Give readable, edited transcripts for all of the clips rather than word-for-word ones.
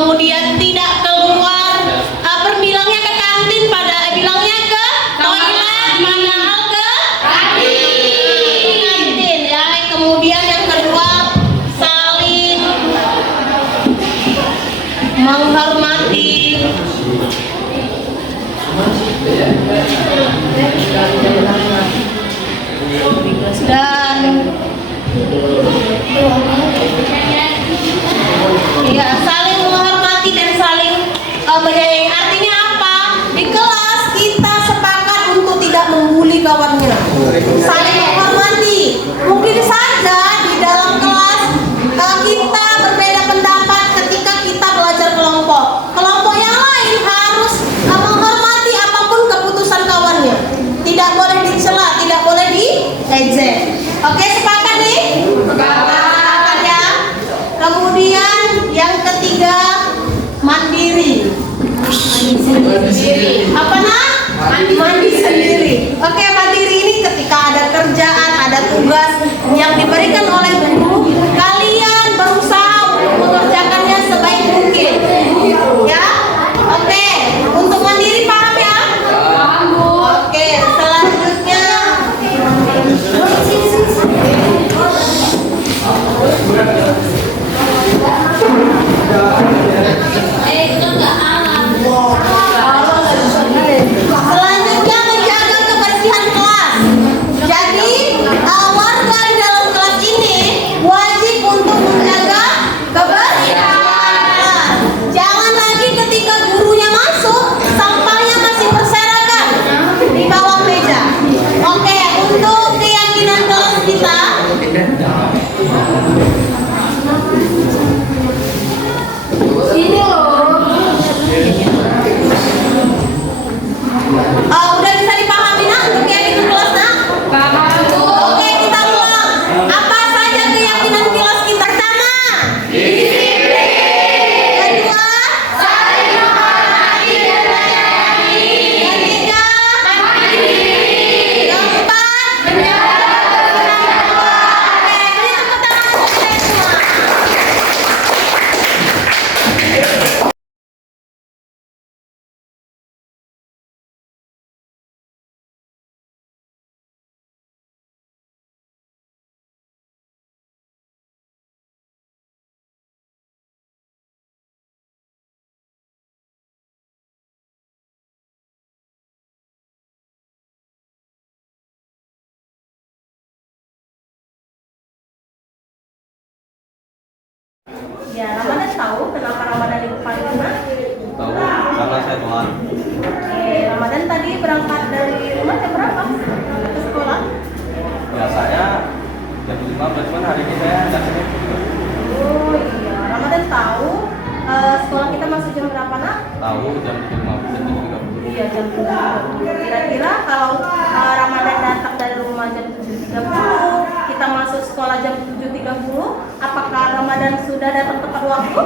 kemudian tidak keluar, bilangnya ke kantin, pada bilangnya ke toilet, padahal ke kantin ya. Kemudian yang kedua, saling menghormati. Dan ya, saling menghormati dan saling menyayangi. Artinya apa? Di kelas kita sepakat untuk tidak membuli kawannya, saling menghormati. Mungkin saja di dalam kelas kita berbeda pendapat ketika kita belajar kelompok. Kelompok yang lain harus menghormati apapun keputusan kawannya. Tidak boleh dicela, tidak boleh diejek. Oke, sepakat nih? Sepakat ya. Kemudian yang ketiga, mandiri. Apa nak? Mandi sendiri. Oke, mandiri ini ketika ada kerjaan, ada tugas yang diberikan oleh guru, kalian berusaha untuk mengerjakannya sebaik mungkin. Ya, oke. Untuk mandiri paham ya? Paham Bu. Oke, selanjutnya selanjutnya menjaga kebersihan kelas. Jadi warga di dalam kelas ini wajib untuk menjaga kebersihan kelas. Jangan lagi ketika gurunya masuk sampahnya masih berserakan di bawah meja. Oke, untuk keyakinan kelas kita, ini loh. Udah bisa dipahami nak untuk keyakinan kelas nak? Oke, kita ulang. Apa saja keyakinan kelas kita? Pertama, disiplin. Kedua, saling menghormati dan menyayangi. Ketiga, mandiri. Keempat, menjaga kebersihan kelas. Oke, beri tepuk tangan untuk kita semua. Ya, Ramadan tahu kenapa Ramadan itu paling enak? Tahu, karena saya telat. Oke, Ramadan tadi berangkat dari rumah jam berapa ke sekolah? Ya saya jam 5, cuman hari ini saya nggak sini. Oh iya, Ramadan tahu sekolah kita masuk jam berapa nak? Tahu jam 7.50, jam 7.30. Iya, jam 7.30. Kira-kira kalau Ramadan datang dari rumah jam 7.30, kita masuk sekolah jam 7.30, apakah Ramadan sudah datang tepat waktu?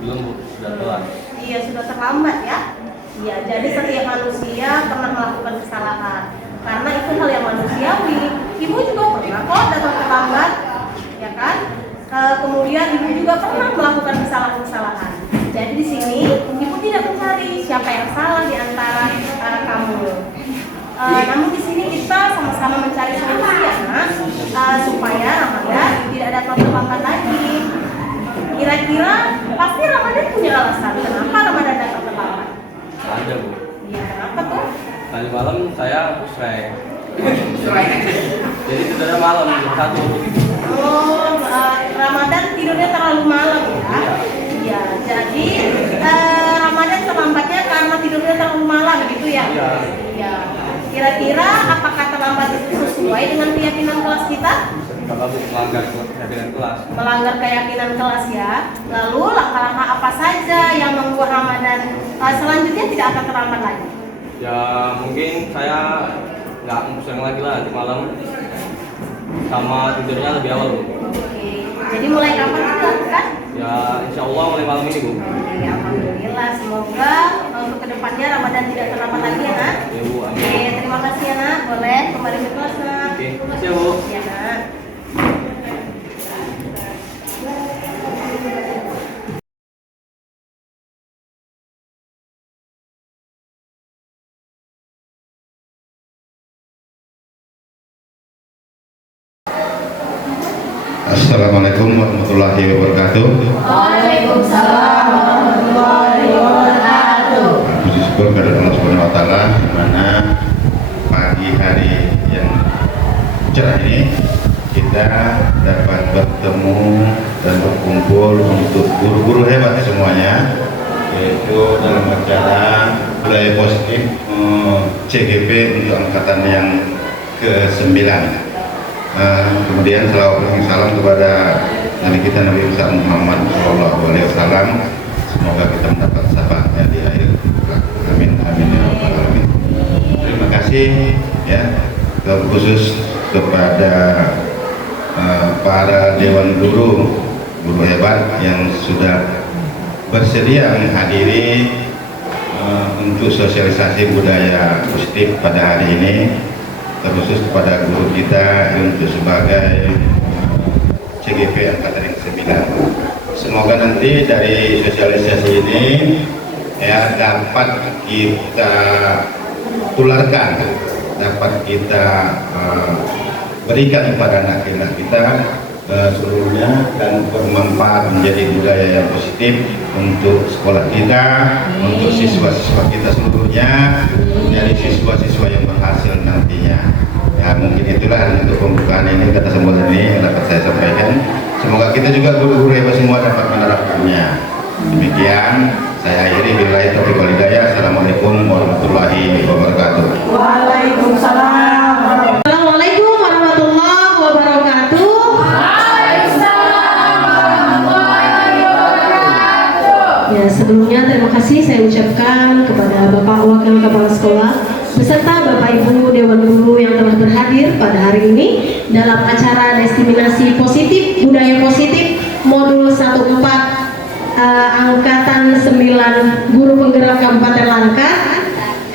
Belum Bu, sudah telat. Iya, sudah terlambat ya. Iya, jadi setiap manusia pernah melakukan kesalahan. Karena itu hal yang manusiawi. Ibu juga pernah kok datang terlambat, ya kan? Kemudian ibu juga pernah melakukan kesalahan-kesalahan. Jadi di sini ibu tidak mencari siapa yang salah di antara kamu. Namun di sini kita sama-sama mencari solusi ya, supaya Ramadan tidak datang terlambat lagi. Kira-kira pasti Ramadan punya alasan kenapa Ramadan datang terlambat. Ada Bu. Iya, kenapa tuh? Tadi malam saya pusreng. Jadi tidurnya malam jam 1. Oh, Ramadan tidurnya terlalu malam ya? Iya, jadi Ramadan terlambatnya karena tidurnya terlalu malam gitu ya? Iya. Kira-kira apakah terlambat itu sesuai dengan keyakinan kelas kita? Kalau Bu melanggar keyakinan kelas. Melanggar keyakinan kelas ya. Lalu langkah-langkah apa saja yang membuat Ramadan selanjutnya tidak akan terlambat lagi? Ya mungkin saya nggak pusreng lagi lah di malam. Sama tidurnya lebih awal Bu. Oke. Jadi mulai kapan dilakukan? Ya insya Allah mulai malam ini Bu. Oke, alhamdulillah. Semoga untuk kedepannya Ramadan tidak terlambat lagi ya nak. Ya Bu, amin. Oke, terima kasih ya nak. Boleh kembali ke kelas nak. Oke, makasih ya Bu. Ya nak. Assalamualaikum warahmatullahi wabarakatuh. Waalaikumsalam warahmatullahi wabarakatuh. Puji syukur kepada Allah Subhanahu wa taala di mana pagi hari yang cerah ini kita dapat bertemu dan berkumpul untuk guru-guru hebat semuanya, yaitu dalam acara budaya positif CGP untuk angkatan yang ke-9. Kemudian salam kepada Nabi kita Nabi Muhammad SAW. Semoga kita mendapat syafaatnya di akhir kelak. Amin amin ya rabbal alamin. Terima kasih ya, khusus kepada para dewan guru hebat yang sudah bersedia menghadiri untuk sosialisasi budaya positif pada hari ini, terkhusus kepada guru kita untuk sebagai CGP angkatan yang ke-9. Semoga nanti dari sosialisasi ini ya dapat kita tularkan, dapat kita berikan kepada anak-anak kita seluruhnya dan bermanfaat menjadi budaya yang positif untuk sekolah kita, untuk siswa-siswa kita seluruhnya, menjadi siswa-siswa yang berhasil nantinya. Ya mungkin itulah untuk pembukaan ini, kata sambutan ini dapat saya sampaikan. Semoga kita juga guru-guru hebat semua dapat menerapkannya. Demikian saya akhiri, billahi taufiq wal hidayah. Assalamualaikum warahmatullahi wabarakatuh. Waalaikumsalam. Assalamualaikum warahmatullahi wabarakatuh. Ya, sebelumnya terima kasih saya ucapkan kepada Bapak Wakil Kepala Sekolah beserta Bapak Ibu Dewan Guru yang telah berhadir pada hari ini dalam acara Destinasi Positif Budaya Positif Modul 14 Angkatan 9 Guru Penggerak Kabupaten Langkat.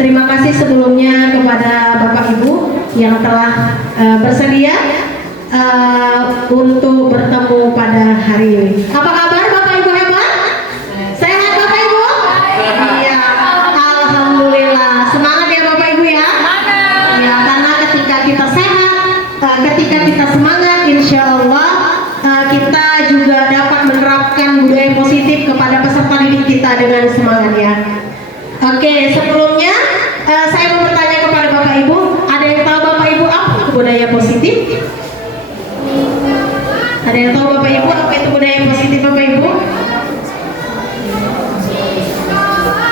Terima kasih sebelumnya kepada Bapak Ibu yang telah bersedia untuk bertemu pada hari ini. Apa kabar Bapak Ibu hebat? Sehat Bapak Ibu? Iya, alhamdulillah. Semangat ya Bapak Ibu ya. Ya, karena ketika kita sehat, ketika kita semangat, insya Allah kita juga dapat menerapkan budaya positif kepada peserta didik kita dengan semangat ya. Oke, sebelumnya saya mau bertanya kepada Bapak Ibu, ada yang tahu Bapak Ibu apa budaya positif? Ada yang tahu Bapak Ibu apa itu budaya positif Bapak Ibu?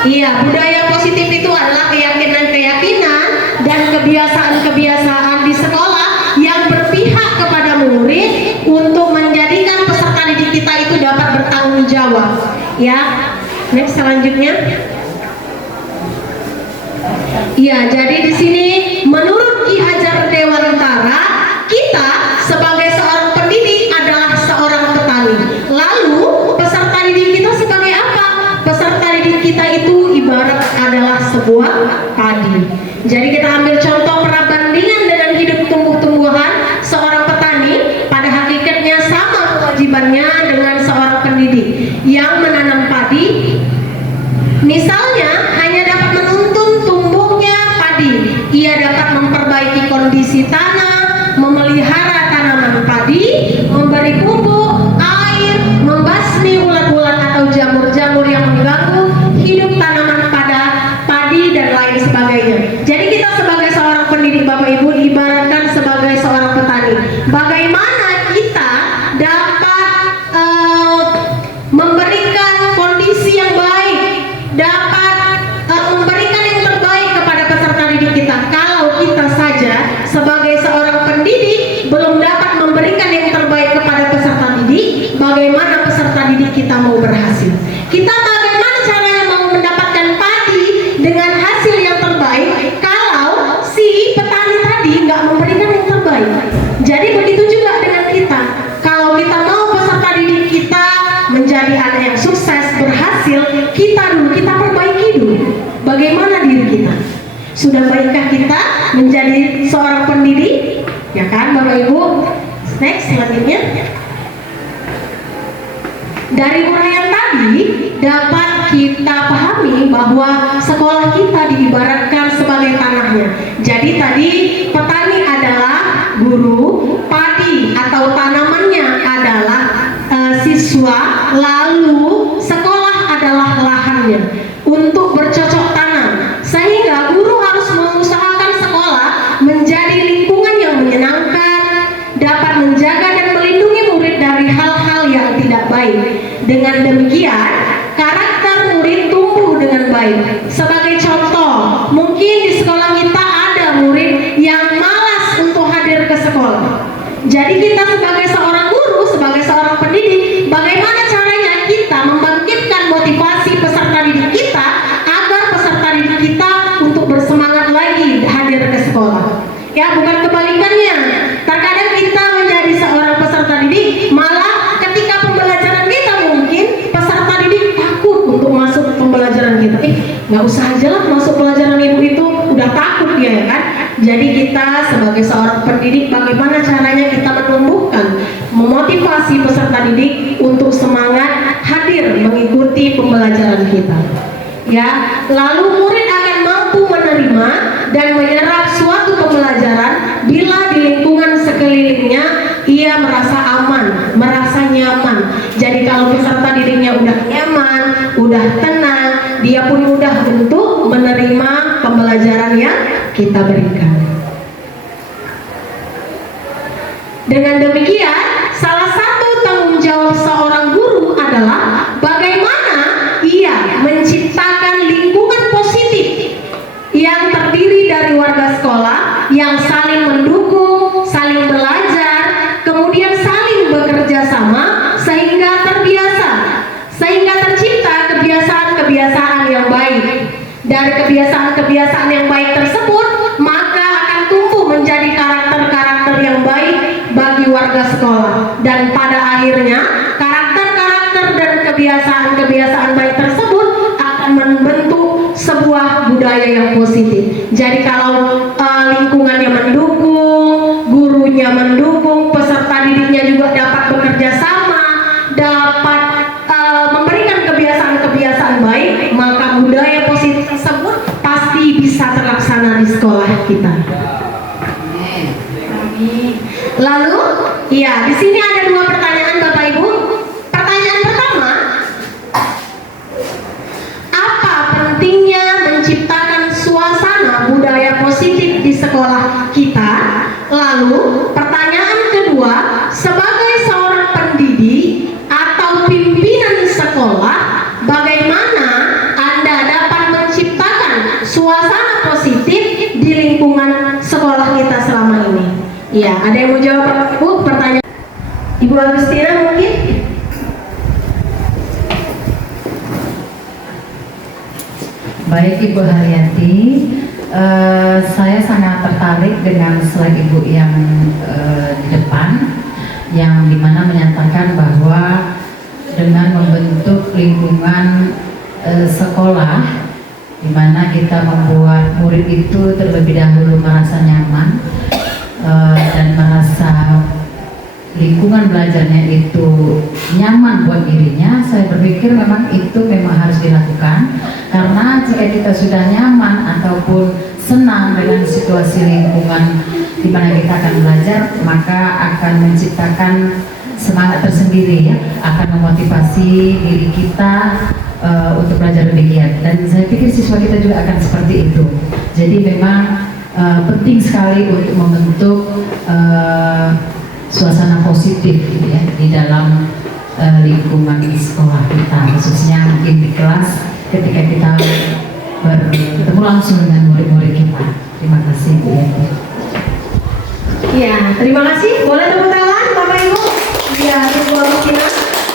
Iya, budaya positif itu adalah keyakinan-keyakinan dan kebiasaan-kebiasaan di sekolah yang berpihak kepada murid untuk menjadikan peserta didik kita itu dapat bertanggung jawab. Ya, next selanjutnya. Iya, jadi di sini menurut Ki Hajar Dewantara, kita sebagai seorang pendidik adalah seorang petani. Lalu peserta didik kita sebagai apa? Peserta didik kita itu ibarat adalah sebuah padi. Jadi kita ambil contoh perbandingan dengan hidup tumbuh-tumbuhan. Seorang petani pada hakikatnya sama kewajibannya dengan seorang pendidik yang menanam padi. Misalnya hanya dapat menuntun tumbuhnya padi, ia dapat memperbaiki kondisi tanah, memelihara tanaman padi, memberi pupuk, air, membasmi ulat-ulat atau jamur-jamur yang mengganggu hidup tanaman pada padi dan lain sebagainya. Jadi kita sebagai seorang pendidik Bapak Ibu ibaratkan sebagai seorang petani. Bagaimana kita dapat memberikan kondisi yang baik, dapat memberikan yang terbaik kepada peserta didik kita. Kalau kita saja sebagai seorang pendidik belum dapat memberikan yang terbaik kepada peserta didik, bagaimana peserta didik kita mau berhasil? Kita bagaimana caranya mau mendapatkan padi dengan hasil yang terbaik kalau si petani tadi nggak memberikan yang terbaik? Jadi begitu juga dengan kita. Kalau kita mau peserta didik kita menjadi anak yang sukses, berhasil, kita perbaiki dulu bagaimana diri kita. Sudah baikkah kita menjadi seorang pendidik? Ya kan Bapak Ibu? Next selanjutnya. Dari uraian tadi dapat kita pahami bahwa sekolah kita diibaratkan sebagai tanahnya. Jadi tadi petani adalah guru, padi atau tanamannya adalah Jadi kita sebagai seorang guru, sebagai seorang pendidik, bagaimana caranya kita membangkitkan motivasi peserta didik kita agar peserta didik kita untuk bersemangat lagi hadir ke sekolah. Ya, bukan kebalikannya. Terkadang kita menjadi seorang peserta didik, malah ketika pembelajaran kita mungkin peserta didik takut untuk masuk pembelajaran kita. Nggak usah aja lah masuk pelajaran ibu itu, udah takut dia, ya kan? Jadi kita sebagai seorang pendidik, bagaimana caranya kita menumbuhkan, memotivasi peserta didik untuk semangat hadir mengikuti pembelajaran kita. Ya, lalu murid akan mampu menerima dan menyerap suatu pembelajaran bila di lingkungan sekelilingnya ia merasa aman, merasa nyaman. Jadi kalau peserta didiknya udah nyaman, udah tenang, dia pun mudah untuk menerima pembelajaran yang kita berikan. Dengan demikian, salah satu tanggung jawab seorang guru adalah bagaimana ia menciptakan lingkungan positif yang terdiri dari warga sekolah yang saling mendukung, saling belajar, kemudian saling bekerja sama sehingga tercipta kebiasaan-kebiasaan yang baik. Dari kebiasaan-kebiasaan yang baik tersebut, maka akan tumbuh menjadi karakter-karakter yang baik bagi warga sekolah, dan pada akhirnya karakter-karakter dan kebiasaan-kebiasaan baik tersebut akan membentuk sebuah budaya yang positif. Jadi kalau lingkungannya mendukung, gurunya mendukung, peserta didiknya juga dapat bekerja sama, dapat memberikan kebiasaan-kebiasaan baik, maka budaya positif tersebut pasti bisa terlaksana di sekolah kita. Lalu, ya, di sini ada dua pertanyaan Bapak Ibu. Pertanyaan pertama, apa pentingnya menciptakan suasana budaya positif di sekolah kita? Lalu, pertanyaan kedua, sebagai seorang pendidik atau pimpinan sekolah, bagaimana Anda dapat menciptakan suasana positif di lingkungan sekolah kita selama ini? Ya, ada yang mau jawab Bu? Pertanyaan Ibu Agustina mungkin? Baik Ibu Haryati, saya sangat tertarik dengan slide Ibu yang di depan, yang dimana menyatakan bahwa dengan membentuk lingkungan sekolah, dimana kita membuat murid itu terlebih dahulu merasa nyaman dan merasa lingkungan belajarnya itu nyaman buat dirinya. Saya berpikir memang itu harus dilakukan, karena jika kita sudah nyaman ataupun senang dengan situasi lingkungan di mana kita akan belajar, maka akan menciptakan semangat tersendiri, ya, akan memotivasi diri kita untuk belajar lebih giat. Dan saya pikir siswa kita juga akan seperti itu. Jadi memang penting sekali untuk membentuk suasana positif, ya, di dalam lingkungan sekolah kita, khususnya mungkin di kelas ketika kita bertemu langsung dengan murid-murid kita. Terima kasih Bu. Ya, terima kasih. Boleh tepuk tangan Bapak Ibu? Ya, Ibu Agustina.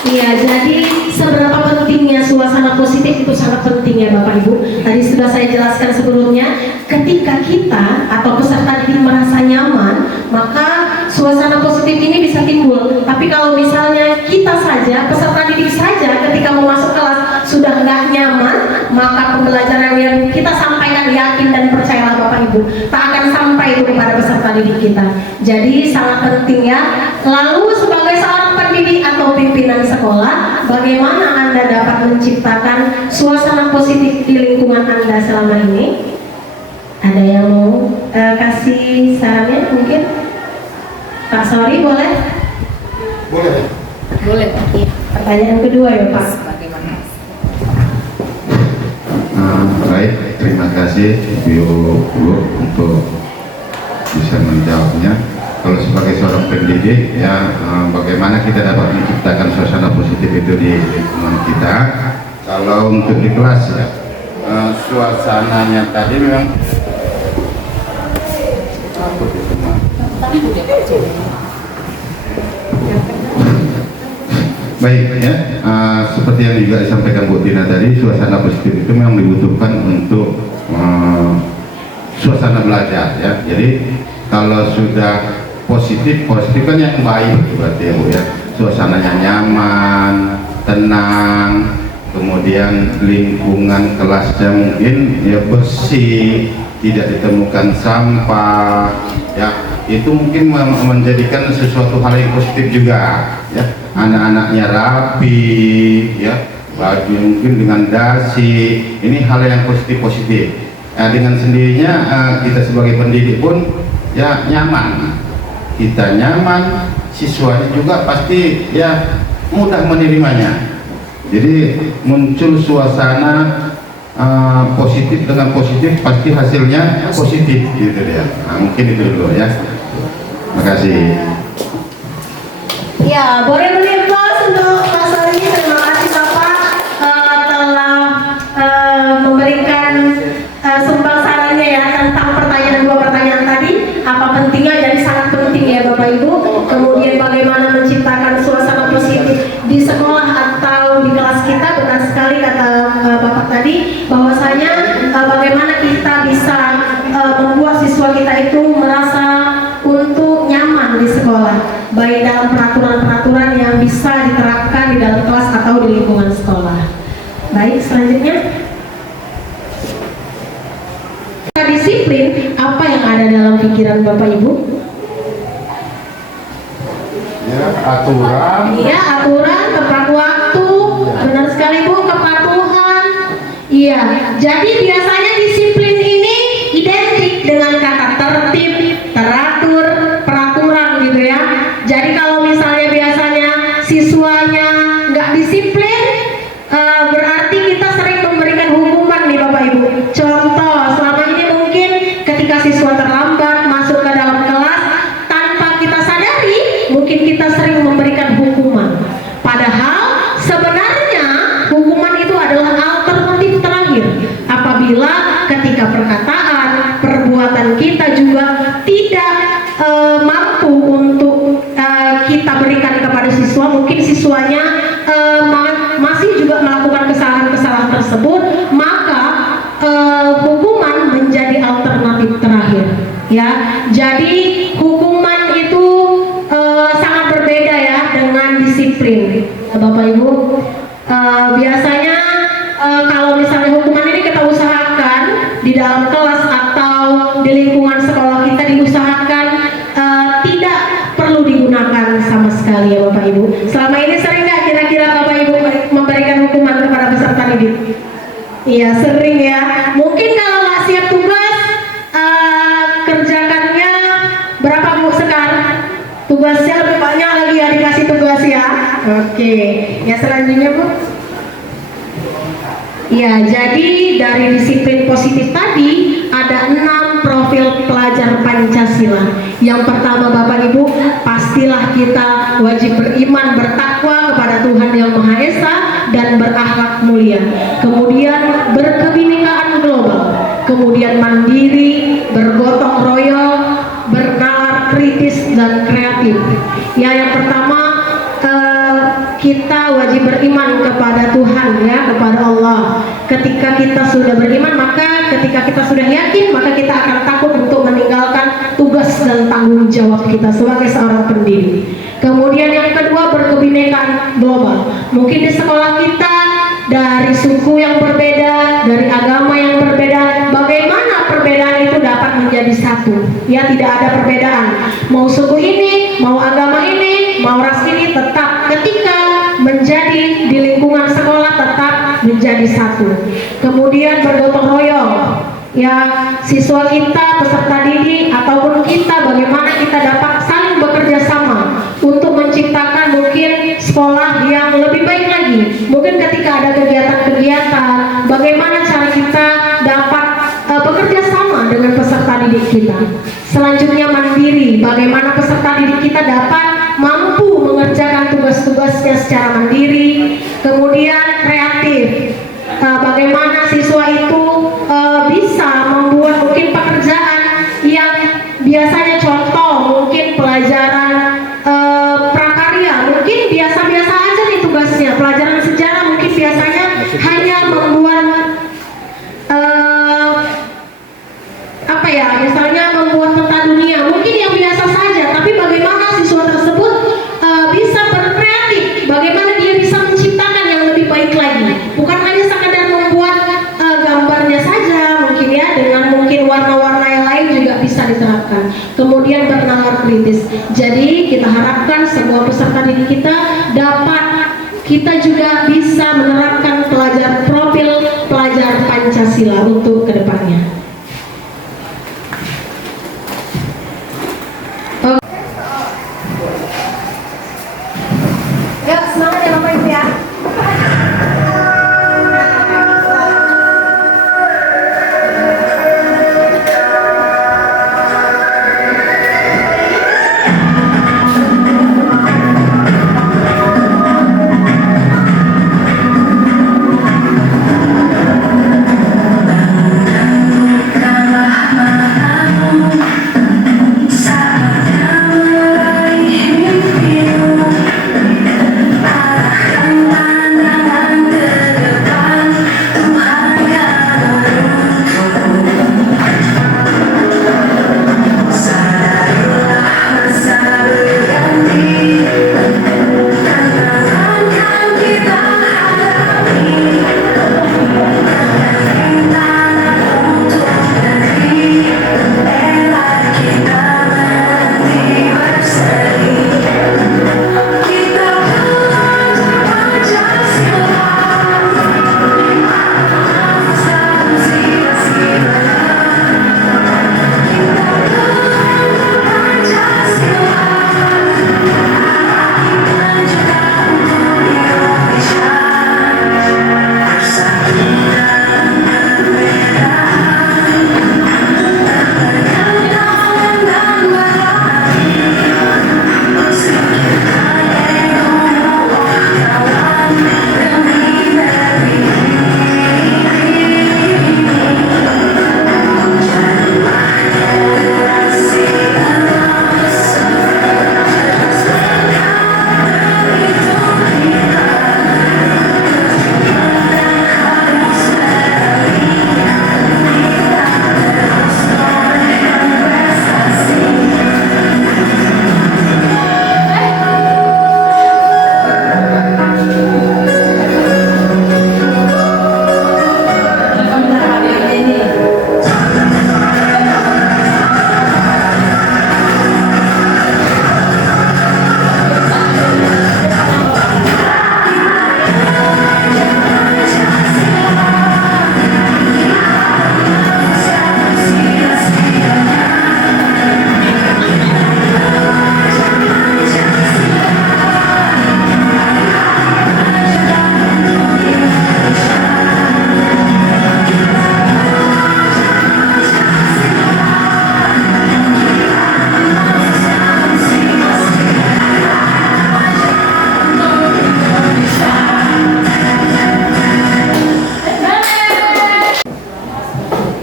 Iya, jadi seberapa pentingnya suasana positif itu sangat penting ya Bapak Ibu. Tadi sudah saya jelaskan sebelumnya, ketika kita atau peserta didik merasa nyaman, maka suasana positif ini bisa timbul. Tapi kalau misalnya kita saja, peserta didik saja ketika mau masuk kelas sudah nggak nyaman, maka pembelajaran yang kita sampaikan, yakin dan percayalah Bapak Ibu, tak akan sampai itu kepada peserta didik kita. Jadi sangat penting ya. Lalu sebagai seorang pendidik atau pimpinan sekolah, bagaimana Anda dapat menciptakan suasana positif di lingkungan Anda selama ini? Ada yang mau kasih sarannya mungkin? Pak Sori boleh? Boleh. Boleh. Iya. Pertanyaan kedua ya Pak. Baik, terima kasih Bu Guru untuk bisa menjawabnya. Kalau sebagai seorang pendidik, ya, bagaimana kita dapat menciptakan suasana positif itu di lingkungan kita? Kalau untuk di kelas, ya, suasananya tadi memang Baik ya, seperti yang juga disampaikan Bu Tina tadi, suasana positif itu memang dibutuhkan untuk suasana belajar ya. Jadi kalau sudah positif kan yang baik berarti ya Bu ya. Suasananya nyaman, tenang, kemudian lingkungan kelasnya mungkin ya bersih, tidak ditemukan sampah ya. Itu mungkin menjadikan sesuatu hal yang positif juga ya. Anak-anaknya rapi ya, baju mungkin dengan dasi, ini hal yang positif. Dengan sendirinya kita sebagai pendidik pun ya nyaman, kita nyaman, siswanya juga pasti ya mudah menerimanya. Jadi muncul suasana positif dengan positif, pasti hasilnya positif gitu ya. Mungkin itu dulu ya. Terima kasih. Ya, boleh beri aplaus untuk Mas Ari. Terima kasih Bapak telah memberikan sumbang sarannya ya tentang dua pertanyaan tadi. Apa pentingnya? Jadi sangat penting ya Bapak Ibu. Kemudian bagaimana menciptakan suasana positif di sekolah atau di kelas kita. Benar sekali kata Bapak tadi, bahwasanya bagaimana kita bisa membuat siswa kita itu merasa untuk nyaman di sekolah, baik dalam peraturan-peraturan yang bisa diterapkan di dalam kelas atau di lingkungan sekolah. Baik, selanjutnya disiplin, apa yang ada dalam pikiran Bapak Ibu? Ya, aturan. Iya, aturan, tepat waktu, benar sekali Bu, kepatuhan. Iya, jadi biasanya disiplin ini identik dengan kata tertib, teratur, peraturan gitu ya. Jadi kalau misalnya biasanya siswanya nggak disiplin, berarti kita sering memberikan hukuman nih Bapak Ibu. Contoh, selama ini mungkin ketika siswa terlambat masuk ke dalam kelas, tanpa kita sadari, mungkin kita sering memberikan hukuman. Padahal sebenarnya hukuman itu adalah alternatif terakhir apabila ketika perkataan, perbuatan kita juga tidak mampu untuk kita berikan kepada siswa, mungkin siswanya masih juga melakukan kesalahan-kesalahan tersebut, maka hukuman menjadi alternatif terakhir ya. Jadi hukuman itu sangat berbeda ya dengan disiplin Bapak Ibu. Biasanya kalau misalnya hukuman ini kita usahakan di dalam kelas atau di lingkungan sekolah kita, diusahakan tidak perlu digunakan sama sekali ya Bapak Ibu. Selama ini sering nggak kira-kira Bapak Ibu memberikan hukuman kepada peserta didik? Iya, sering ya. Mungkin kalau nggak siap tugas, kerjakannya berapa Bu sekarang? Tugasnya lebih banyak lagi ya, dikasih tugas ya. Oke, ya selanjutnya Bu. Ya, jadi dari disiplin positif tadi ada 6 profil pelajar Pancasila. Yang pertama Bapak Ibu, pastilah kita wajib beriman, bertakwa kepada Tuhan Yang Maha Esa dan berakhlak mulia. Kemudian berkebinekaan global, kemudian mandiri, bergotong royong, bernalar kritis dan kreatif. Ya, yang pertama kita wajib beriman kepada Tuhan ya, kepada Allah. Ketika kita sudah beriman, maka ketika kita sudah yakin, maka kita akan takut untuk meninggalkan tugas dan tanggung jawab kita sebagai seorang pendidik. Kemudian yang kedua, berkebinekaan global. Mungkin di sekolah kita dari suku yang berbeda, dari agama yang berbeda, bagaimana perbedaan itu dapat menjadi satu ya, tidak ada perbedaan, mau suku ini, mau agama ini, mau ras ini, tetap ketika menjadi di lingkungan sekolah tetap menjadi satu. Kemudian bergotong royong ya, siswa kita, peserta didik ataupun kita, bagaimana kita dapat saling bekerja sama untuk menciptakan mungkin sekolah yang lebih baik lagi. Mungkin ketika ada kegiatan-kegiatan, bagaimana cara kita dapat bekerja sama dengan peserta didik kita. Selanjutnya mandiri, bagaimana peserta didik kita dapat mampu mengerjakan tugas-tugasnya secara mandiri. Kemudian kreatif, bagaimana siswa itu bisa membuat mungkin pekerjaan yang biasanya contoh mungkin pelajaran prakarya, mungkin biasa-biasa aja nih tugas kita harapkan semua peserta didik kita dapat kita juga bisa menerapkan profil pelajar Pancasila untuk kedepannya. Yuk, semangat ya Bapak Ibu ya.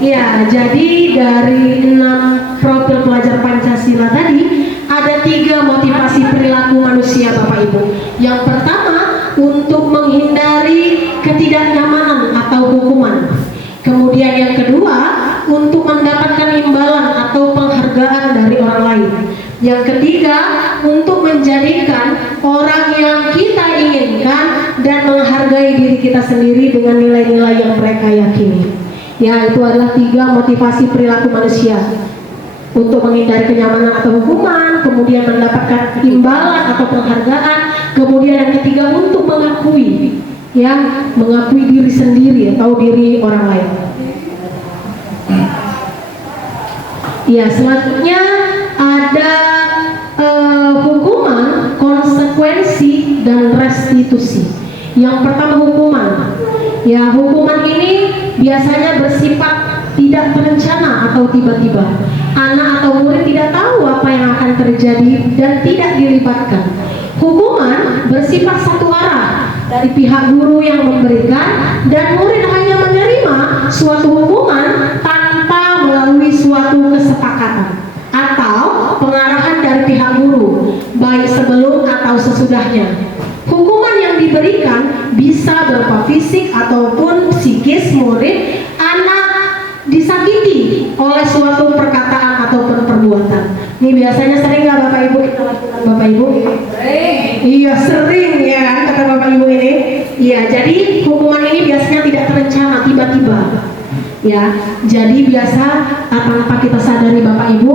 Ya, jadi dari 6 profil pelajar Pancasila tadi ada 3 motivasi perilaku manusia Bapak Ibu. Yang pertama, untuk menghindari ketidaknyamanan atau hukuman. Kemudian yang kedua, untuk mendapatkan imbalan atau penghargaan dari orang lain. Yang ketiga, untuk menjadikan orang yang kita inginkan dan menghargai diri kita sendiri dengan nilai-nilai yang mereka yakini. Ya, itu adalah 3 motivasi perilaku manusia. Untuk menghindari kenyamanan atau hukuman, kemudian mendapatkan imbalan atau penghargaan, kemudian yang ketiga untuk mengakui, ya, mengakui diri sendiri atau diri orang lain. Ya, selanjutnya ada hukuman, konsekuensi, dan restitusi. Yang pertama hukuman. Ya, hukuman ini biasanya bersifat tidak terencana atau tiba-tiba. Anak atau murid tidak tahu apa yang akan terjadi dan tidak dilibatkan. Hukuman bersifat satu arah dari pihak guru yang memberikan, dan murid hanya menerima suatu hukuman tanpa melalui suatu kesepakatan atau pengarahan dari pihak guru, baik sebelum atau sesudahnya. Hukuman yang diberikan bisa berupa fisik ataupun psikis. Murid, anak disakiti oleh suatu perkataan ataupun perbuatan. Ini biasanya sering nggak Bapak Ibu kita lakukan, Bapak Ibu? Iya, sering ya kan, kata Bapak Ibu ini. Iya, jadi hukuman ini biasanya tidak terencana, tiba-tiba. Ya, jadi biasa tanpa kita sadari Bapak Ibu,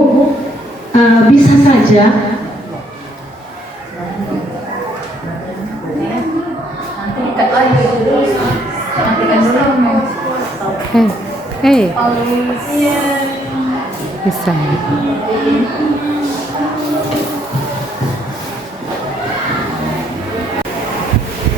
bisa saja Bisa.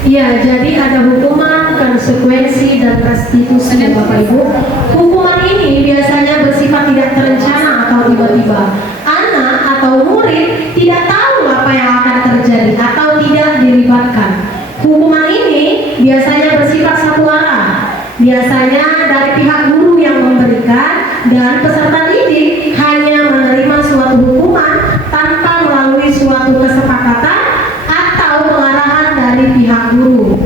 Iya, jadi ada hukuman, konsekuensi, dan restitusi ya Bapak Ibu. Hukuman ini biasanya bersifat tidak terencana atau tiba-tiba. Anak atau murid tidak tahu apa yang akan terjadi atau tidak dilibatkan. Hukuman ini biasanya bersifat satu arah. Biasanya dari pihak guru yang memberikan, dan peserta didik hanya menerima suatu hukuman tanpa melalui suatu kesepakatan atau pengarahan dari pihak guru,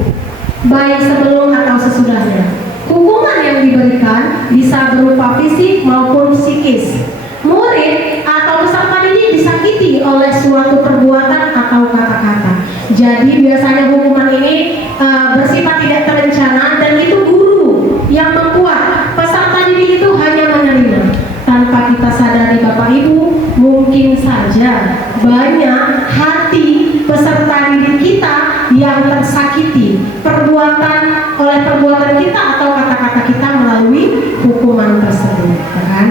baik sebelum atau sesudahnya. Hukuman yang diberikan bisa berupa fisik maupun psikis. Murid atau peserta didik disakiti oleh suatu perbuatan atau kata-kata. Jadi biasanya hukuman ini bersifat tidak terencana, dan itu guru yang membuat. Peserta didik itu hanya menerima. Tanpa kita sadari Bapak Ibu, mungkin saja banyak hati peserta didik kita yang tersakiti oleh perbuatan kita atau kata-kata kita melalui hukuman tersebut, kan?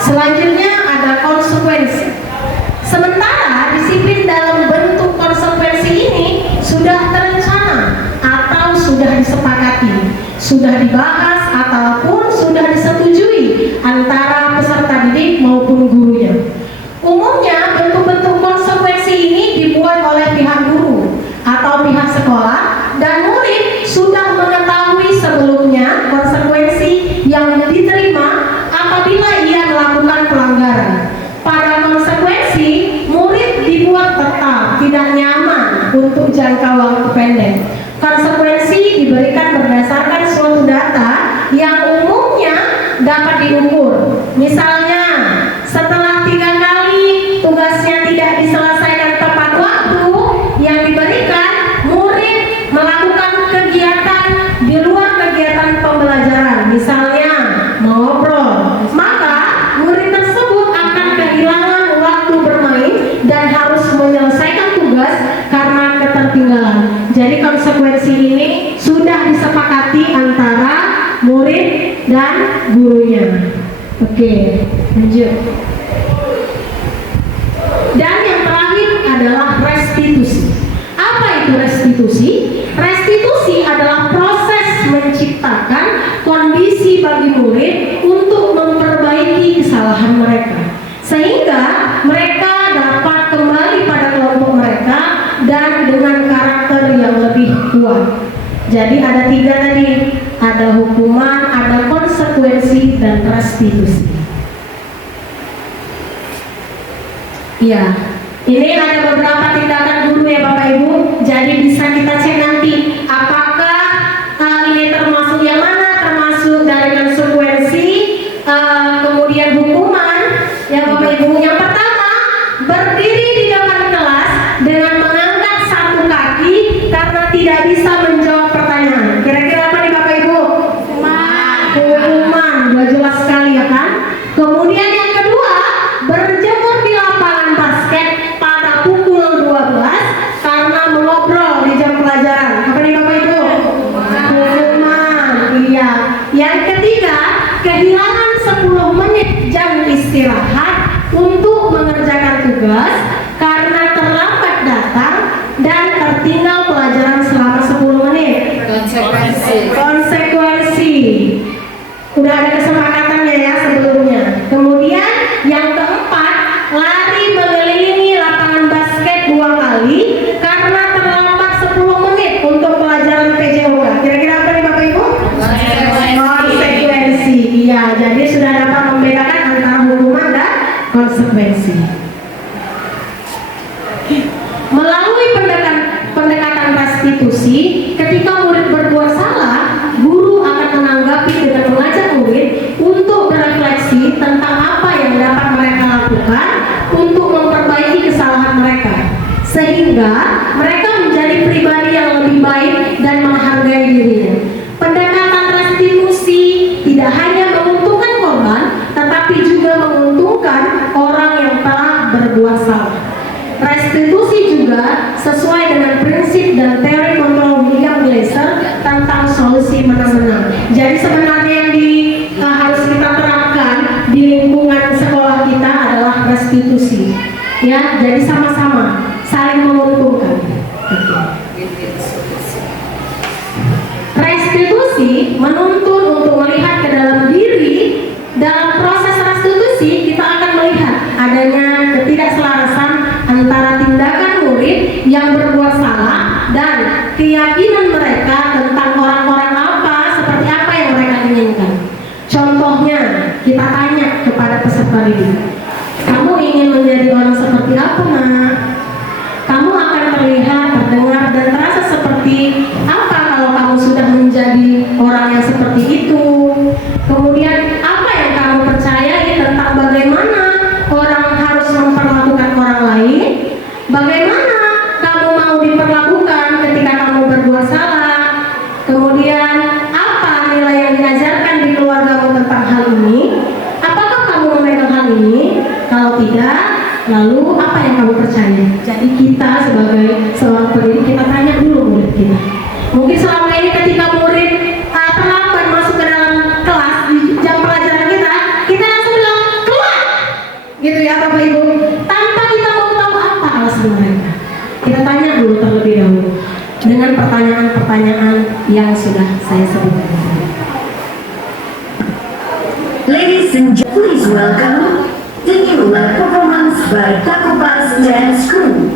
Selanjutnya ada konsekuensi. Sementara disiplin dalam bentuk konsekuensi ini sudah terencana atau sudah disepakati, sudah dibahas ataupun sudah disetujui antara peserta didik maupun gurunya. Umumnya bentuk-bentuk konsekuensi ini dibuat oleh pihak guru atau pihak sekolah, dan murid sudah mengetahui sebelumnya konsekuensi yang diterima apabila ia melakukan pelanggaran. Pada konsekuensi, murid dibuat tetap tidak nyaman untuk jangka waktu pendek. Konsekuensi diberikan berdasarkan suatu data yang umumnya dapat diukur. Misalnya, setelah 3 kali tugasnya tidak diselesaikan tepat waktu yang diberikan, murid melakukan kegiatan di luar kegiatan pembelajaran, misalnya mengobrol, maka murid tersebut akan kehilangan waktu bermain dan harus menyelesaikan tugas karena ketertinggalan. Jadi konsekuensi ini sudah disepakati antara murid dan gurunya. Oke, lanjut. Dan yang terakhir adalah restitusi. Apa itu restitusi? Restitusi adalah proses menciptakan kondisi bagi murid untuk memperbaiki kesalahan mereka, sehingga mereka dapat kembali pada kelompok mereka dan dengan karakter yang lebih kuat. Jadi ada 3 tadi, ada hukuman, ada konsekuensi, dan restitusi. Ya, ini ada beberapa tindakan guru ya Bapak Ibu. Jadi bisa kita cek nanti apakah ini termasuk yang mana, termasuk dari konsekuensi, kemudian hukuman ya Bapak Ibu. Yang pertama, berdiri di depan kelas dengan mengangkat satu kaki karena tidak bisa menjawab pertanyaan. Kira-kira apa nih Bapak Ibu? Hukuman, udah jelas sekali ya kan. Kemudian yang kedua, berjemur di lapangan basket pada pukul 12 karena mengobrol di jam pelajaran. Apa nih Bapak Ibu? Hukuman. Iya. Yang ketiga, kehilangan 10 menit jam istirahat untuk mengerjakan tugas karena terlambat datang dan tertinggal pelajaran selama 10 menit. Konsekuensi. Udah ada kesepakatannya ya sebelumnya. Kemudian yang keempat, lari mengelilingi lapangan basket 2 kali karena terlambat 10 menit untuk pelajaran PJOK. Kira-kira apa nih Bapak Ibu? Konsekuensi. Iya, jadi sudah dapat membedakan antara hukuman dan konsekuensi. Melalui pendekatan restitusi, ketika murid berbuat salah, guru akan menanggapi dengan mengajak murid untuk berefleksi tentang apa yang dapat mereka lakukan untuk memperbaiki kesalahan mereka, sehingga mereka menjadi pribadi yang lebih baik dan menghargai dirinya. Pendekatan restitusi tidak hanya menguntungkan korban, tetapi juga menguntungkan orang yang telah berbuat salah. Restitusi juga sesuai dengan prinsip dan teori kontrol William Glasser tentang Ya, jadi sama-sama saling menguntungkan. Restitusi menuntun untuk melihat ke dalam diri. Dalam proses restitusi kita akan melihat adanya ketidakselarasan antara tindakan murid yang berbuat salah dan keyakinan mereka tentang orang-orang apa, seperti apa yang mereka inginkan. Contohnya, kita tanya kepada peserta didik, kamu ingin menjadi orang seperti apa, nak? Kamu akan terlihat, terdengar, dan terasa seperti apa kalau kamu sudah menjadi orang yang seperti itu. Kemudian apa yang kamu percayai tentang bagaimana orang harus memperlakukan orang lain? Bagaimana kamu mau diperlakukan ketika kamu berbuat salah? Kemudian apa nilai yang diajarkan di keluargamu tentang hal ini? Apakah kamu memegang hal ini? Kalau tidak, lalu apa yang kamu percaya? Jadi kita sebagai seorang pendidik, kita tanya dulu murid kita. Mungkin selama ini ketika murid terlambat masuk ke dalam kelas di jam pelajaran kita langsung bilang keluar, gitu ya Bapak Ibu, tanpa kita mau tahu apa alasan mereka. Kita tanya dulu terlebih dahulu dengan pertanyaan-pertanyaan yang sudah saya sebutkan. Ladies and gentlemen, please welcome the new live performance by Takupas Dance Crew.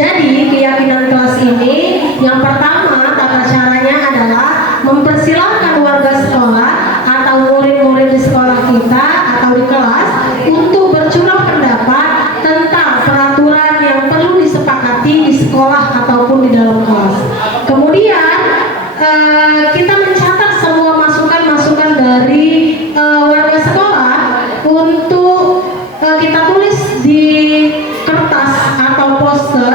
Jadi keyakinan kelas ini yang pertama tata caranya adalah mempersilahkan warga sekolah atau murid-murid di sekolah kita atau di kelas untuk bercurah pendapat tentang peraturan yang perlu disepakati di sekolah ataupun di dalam kelas. Kemudian kita mencatat semua masukan-masukan dari warga sekolah untuk kita tulis di kertas atau poster,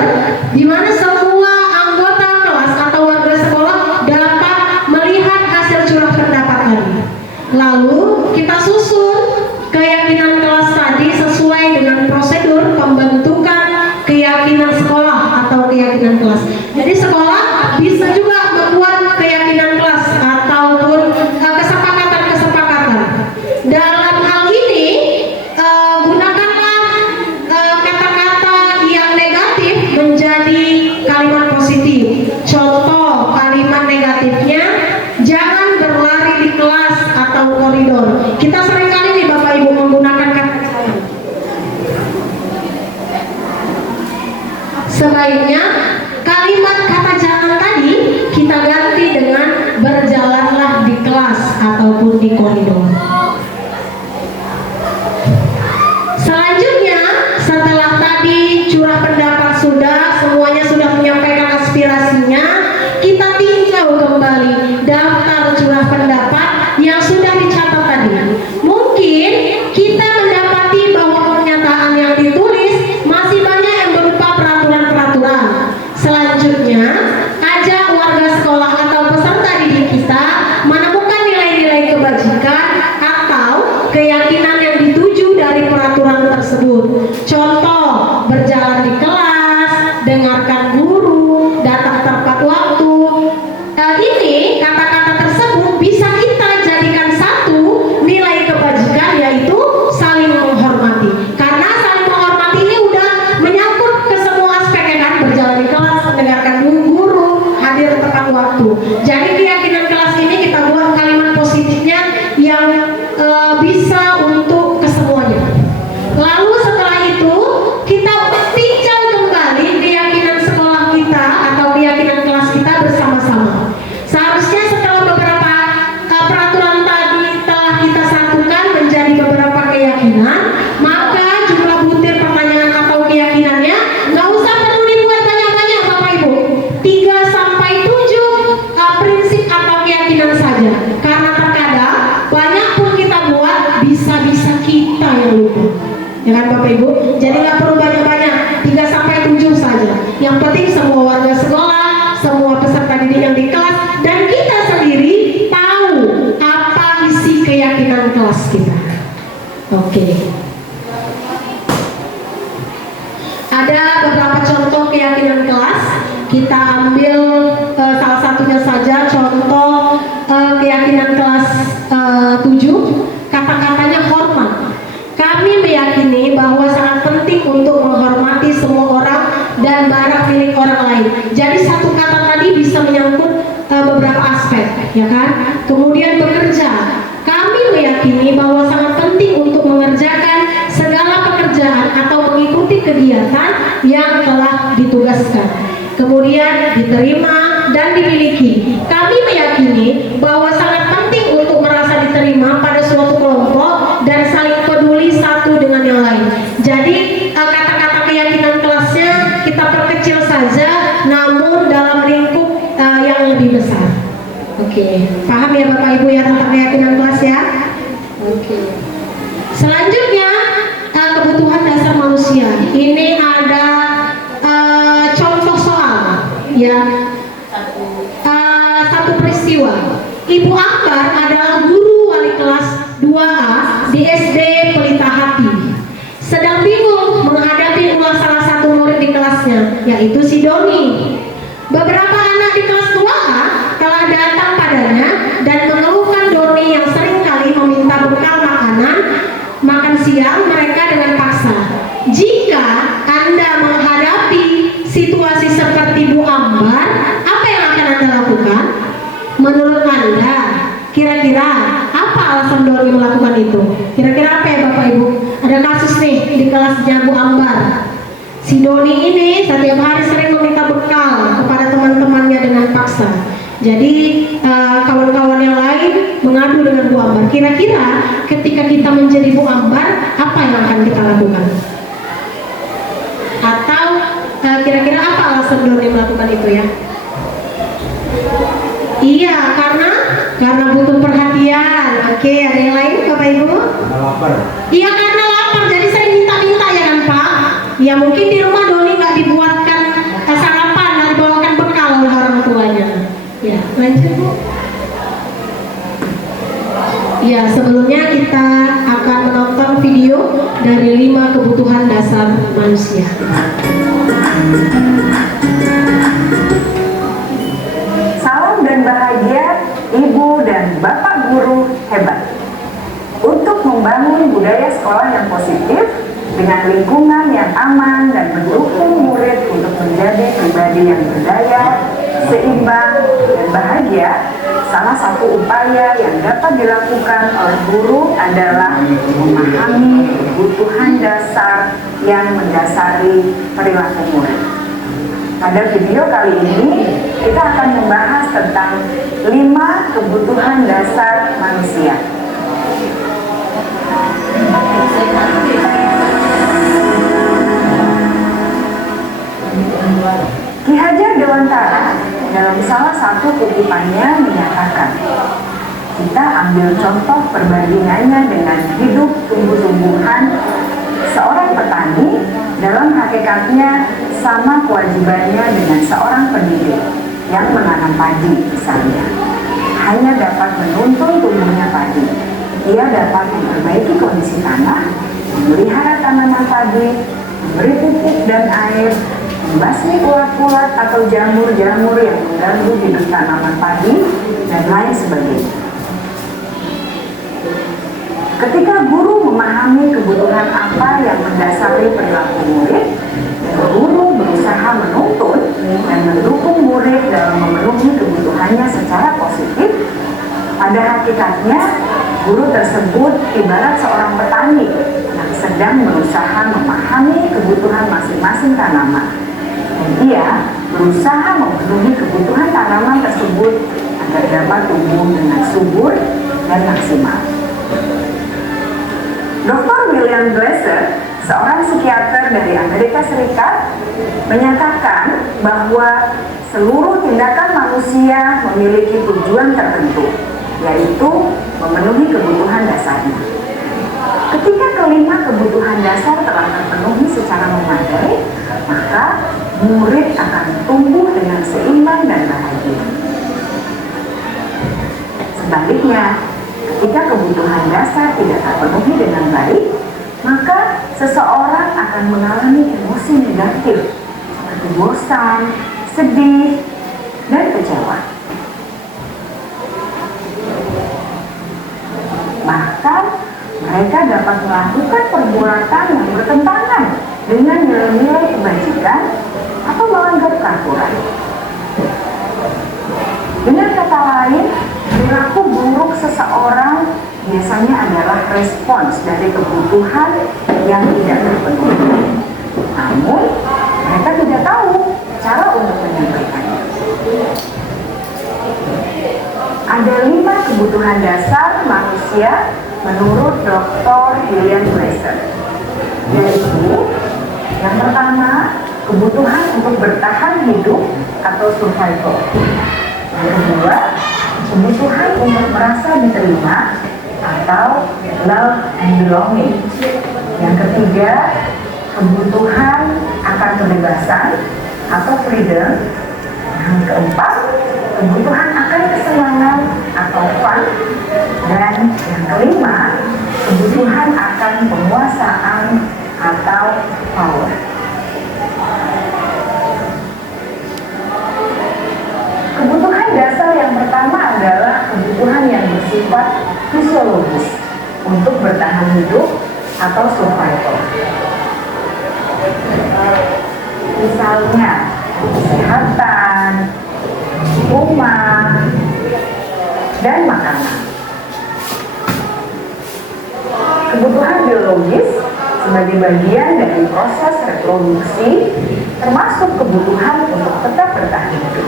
di mana semua anggota kelas atau warga sekolah dapat melihat hasil curah pendapat tadi. Lalu kita susun keyakinan kelas tadi sesuai dengan prosedur pembentukan keyakinan sekolah atau keyakinan kelas. Jadi sekolah bisa juga membuat keyakinan kelas ataupun kesepakatan-kesepakatan. Dalam hal ini gunakanlah kata-kata yang negatif menjadi kalimat positif. Contoh kalimat negatifnya, jangan berlari di kelas atau koridor. Kita seringkali nih Bapak Ibu menggunakan kata saya. Sebaiknya kalimat kata jangan tadi kita ganti dengan berjalanlah di kelas ataupun di koridor. Selanjutnya, setelah tadi curah pendapat sudah, semuanya sudah menyampaikan aspirasinya, kita tinjau kembali daftar curah pendapat yang sudah dicatat tadi. Mungkin kita mendapati bahwa pernyataan yang ditulis masih banyak yang berupa peraturan-peraturan. Selanjutnya, ajak warga sekolah atau peserta didik kita menemukan nilai-nilai kebajikan atau keyakinan yang dituju dari peraturan tersebut. Contoh, berjalan di kelas, dengarkan guru, datang tepat waktu. Ini kata-kata tersebut bisa kita jadikan satu nilai kebajikan, yaitu saling menghormati. Karena saling menghormati ini udah menyangkut ke semua aspek, ya kan? Berjalan di kelas, mendengarkan guru, hadir tepat waktu. Jadi keyakinan kelas ini kita buat kalimat positifnya yang bisa untuk kesemuanya. Lalu setelah itu kita tinjau kembali keyakinan sekolah kita atau keyakinan kelas kita bersama-sama. Seharusnya setelah beberapa peraturan tadi telah kita satukan menjadi beberapa keyakinan, maka jumlah butir pertanyaan atau keyakinannya nggak usah perlu dibuat banyak-banyak Bapak Ibu. 3 sampai 7 prinsip atau keyakinan saja. Karena terkadang banyak pun kita buat bisa-bisa kita yang lupa. Ya kan Bapak Ibu? Jadi nggak perlu banyak-banyak, 3 sampai 7 saja. Yang penting semua warga sekolah, semua peserta didik yang di kelas, dan kita sendiri tahu apa isi keyakinan kelas kita. Oke. Ada beberapa contoh keyakinan kelas. Kita ambil salah satunya saja, contoh keyakinan kelas 7. Kata-katanya hormat. Kami meyakini bahwa sangat penting untuk menghormati semua orang dan barang milik orang lain. Jadi satu kata tadi bisa menyangkut beberapa aspek, ya kan? Kemudian bekerja. Kami meyakini bahwa sangat penting untuk mengerjakan segala pekerjaan atau mengikuti kegiatan yang telah ditugaskan. Kemudian diterima dan dimiliki. Kami meyakini bahwa sangat penting untuk merasa diterima pada suatu kelompok dan saling peduli satu dengan yang lain. Jadi kata-kata keyakinan kelasnya kita perkecil saja, namun dalam lingkup yang lebih besar. Oke, paham ya Bapak Ibu ya tentang keyakinan kelas ya? Oke. Selanjutnya kebutuhan dasar manusia. Ini ada contoh soal ya. Satu peristiwa. Ibu Akbar adalah guru wali kelas 2A di SD Pelita Hati. Sedang bingung menghadapi ulah salah satu murid di kelasnya, yaitu si Doni. Beberapa anak di kelas 2A telah datang padanya dan mengeluhkan Doni yang seringkali meminta bekal makan siang mereka dengan paksa. Jika Anda menghadapi situasi seperti Bu Ambar, apa yang akan Anda lakukan? Menurut Anda, kira-kira apa alasan Doni melakukan itu? Kira-kira apa ya Bapak Ibu? Ada kasus nih di kelasnya Bu Ambar. Si Doni ini setiap hari sering meminta bekal kepada teman-temannya dengan paksa. Jadi kawan-kawan yang lain mengadu dengan Bu Ambar. Kira-kira ketika kita menjadi Bu Ambar, apa yang akan kita lakukan? Atau kira-kira apa alasan Doni melakukan itu ya? Iya, karena butuh perhatian. Oke, ada yang lain Bapak Ibu? Karena lapar. Iya, karena lapar. Jadi saya minta-minta ya kan Pak? Ya mungkin di rumah Doni nggak dibuatkan sarapan, nggak dibawakan bekal oleh orang tuanya. Ya, lanjut Bu. Ya, sebelumnya kita akan menonton video dari 5 kebutuhan dasar manusia. Salam dan bahagia Ibu dan Bapak guru hebat. Untuk membangun budaya sekolah yang positif dengan lingkungan yang aman dan mendukung murid untuk menjadi pribadi yang berdaya, seimbang, dan bahagia, salah satu upaya yang dapat dilakukan oleh guru adalah memahami kebutuhan dasar yang mendasari perilaku murid. Pada video kali ini, kita akan membahas tentang 5 kebutuhan dasar manusia. Ki Hajar Dewantara dalam salah satu kutipannya menyatakan, kita ambil contoh perbandingannya dengan hidup tumbuh-tumbuhan. Seorang petani dalam hakikatnya sama kewajibannya dengan seorang pendidik yang menanam padi misalnya. Hanya dapat menuntun tumbuhnya padi. Ia dapat memperbaiki kondisi tanah, memelihara tanaman padi, memberi pupuk dan air, membasmi ulat-ulat atau jamur-jamur yang mengganggu hidup tanaman padi, dan lain sebagainya. Ketika guru memahami kebutuhan apa yang mendasari perilaku murid, dan guru berusaha menuntun dan mendukung murid dalam memenuhi kebutuhannya secara positif, pada hakikatnya guru tersebut ibarat seorang petani yang sedang berusaha memahami kebutuhan masing-masing tanaman. Dan ia berusaha memenuhi kebutuhan tanaman tersebut agar dapat tumbuh dengan subur dan maksimal. Dr. William Glasser, seorang psikiater dari Amerika Serikat, menyatakan bahwa seluruh tindakan manusia memiliki tujuan tertentu, yaitu memenuhi kebutuhan dasarnya. Ketika kelima kebutuhan dasar telah terpenuhi secara memadai, maka murid akan tumbuh dengan seimbang dan bahagia. Sebaliknya, ketika kebutuhan dasar tidak terpenuhi dengan baik, maka seseorang akan mengalami emosi negatif seperti bosan, sedih, dan kecewa. Bahkan mereka dapat melakukan perbuatan yang bertentangan dengan nilai-nilai kebajikan atau melanggar peraturan. Dengan kata lain, perilaku buruk seseorang biasanya adalah respons dari kebutuhan yang tidak terpenuhi. Namun, mereka tidak tahu cara untuk menyampaikannya. Ada 5 kebutuhan dasar manusia menurut Dr. William Glasser, yaitu yang pertama, kebutuhan untuk bertahan hidup atau survival. Yang kedua, kebutuhan untuk merasa diterima atau love and belonging. Yang ketiga, kebutuhan akan kebebasan atau freedom. Yang keempat, kebutuhan akan kesenangan atau fun. Dan yang kelima, kebutuhan akan penguasaan atau power. Kebutuhan dasar yang pertama adalah kebutuhan yang bersifat fisiologis untuk bertahan hidup atau survival. Misalnya, kesehatan, rumah, dan makanan. Kebutuhan biologis sebagai bagian dari proses reproduksi, termasuk kebutuhan untuk tetap bertahan hidup.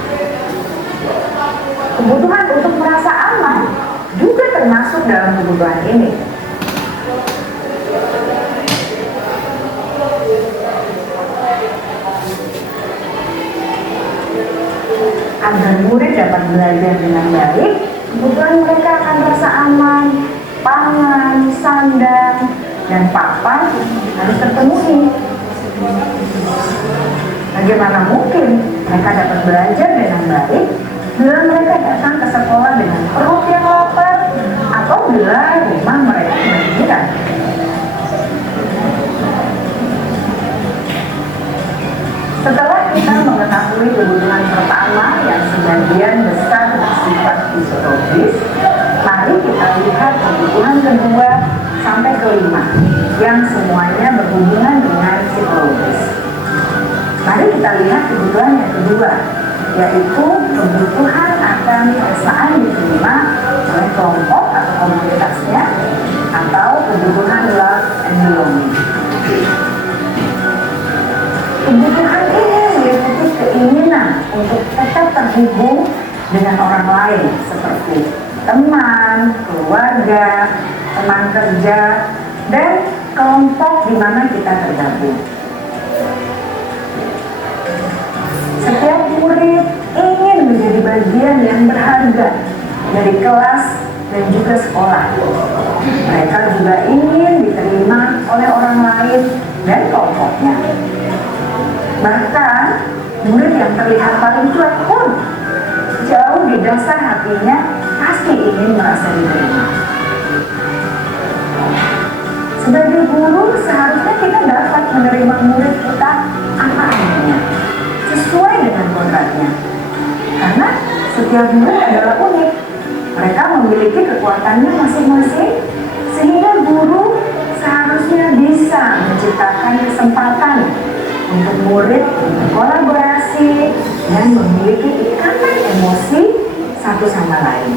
Kebutuhan untuk merasa aman juga termasuk dalam kebutuhan ini. Agar murid dapat belajar dengan baik, kebutuhan mereka akan merasa aman, pangan, sandang, dan papan harus terpenuhi. Bagaimana mungkin mereka dapat belajar dengan baik bila mereka datang ke sekolah dengan perut yang lapar atau bila rumah mereka kebanjiran? Setelah kita mengetahui kebutuhan pertama yang sebagian besar bersifat fisiologis, mari kita lihat kebutuhan kedua sampai kelima yang semuanya berhubungan dengan psikologis. Mari kita lihat kebutuhan yang kedua, yaitu kebutuhan akan perasaan diterima oleh kelompok atau komunitasnya, atau kebutuhan love and belonging. Kebutuhan ini meliputi keinginan untuk tetap terhubung dengan orang lain seperti teman, keluarga, teman kerja, dan kelompok di mana kita tergabung. Setiap murid ingin menjadi bagian yang berharga dari kelas dan juga sekolah. Mereka juga ingin diterima oleh orang lain dan kelompoknya. Bahkan, murid yang terlihat paling cuek pun jauh di dasar hatinya pasti ingin merasa diterima. Sebagai guru, seharusnya kita dapat menerima murid kita apa adanya, sesuai dengan kodratnya. Karena setiap murid adalah unik. Mereka memiliki kekuatannya masing-masing, sehingga guru seharusnya bisa menciptakan kesempatan untuk murid berkolaborasi dan memiliki ikatan emosi satu sama lain.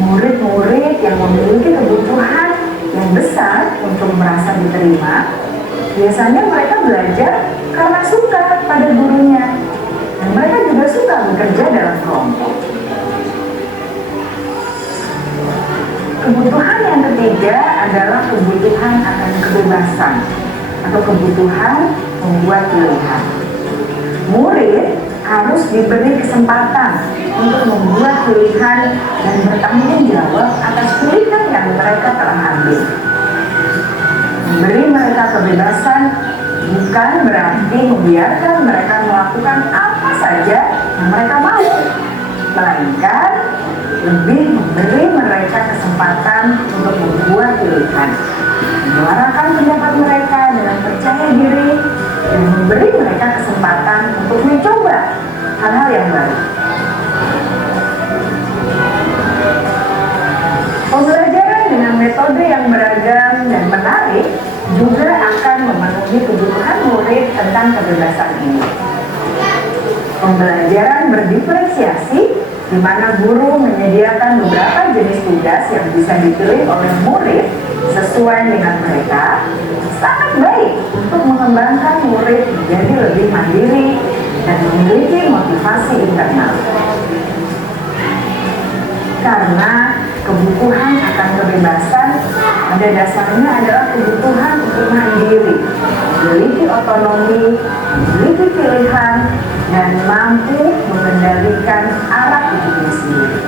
Murid-murid yang memiliki kebutuhan yang besar untuk merasa diterima, biasanya mereka belajar karena suka pada gurunya, dan mereka juga suka bekerja dalam kelompok. Kebutuhan yang ketiga adalah kebutuhan akan kebebasan atau kebutuhan membuat pilihan. Murid harus diberi kesempatan untuk membuat pilihan dan bertanggung jawab atas pilihan yang mereka telah ambil. Memberi mereka kebebasan bukan berarti membiarkan mereka melakukan apa saja yang mereka mau, melainkan lebih memberi mereka kesempatan untuk membuat pilihan, menyuarakan pendapat mereka dengan percaya diri, dan memberi mereka kesempatan untuk mencoba hal-hal yang baru. Pembelajaran dengan metode yang beragam dan menarik juga akan memenuhi kebutuhan murid tentang kebebasan ini. Pembelajaran berdiferensiasi, di mana guru menyediakan beberapa jenis tugas yang bisa dipilih oleh murid sesuai dengan mereka, sangat baik untuk mengembangkan murid menjadi lebih mandiri dan memiliki motivasi internal. Karena kebutuhan akan kebebasan pada dasarnya adalah kebutuhan untuk mandiri, memiliki otonomi, memiliki pilihan, dan mampu mengendalikan arah hidupnya sendiri.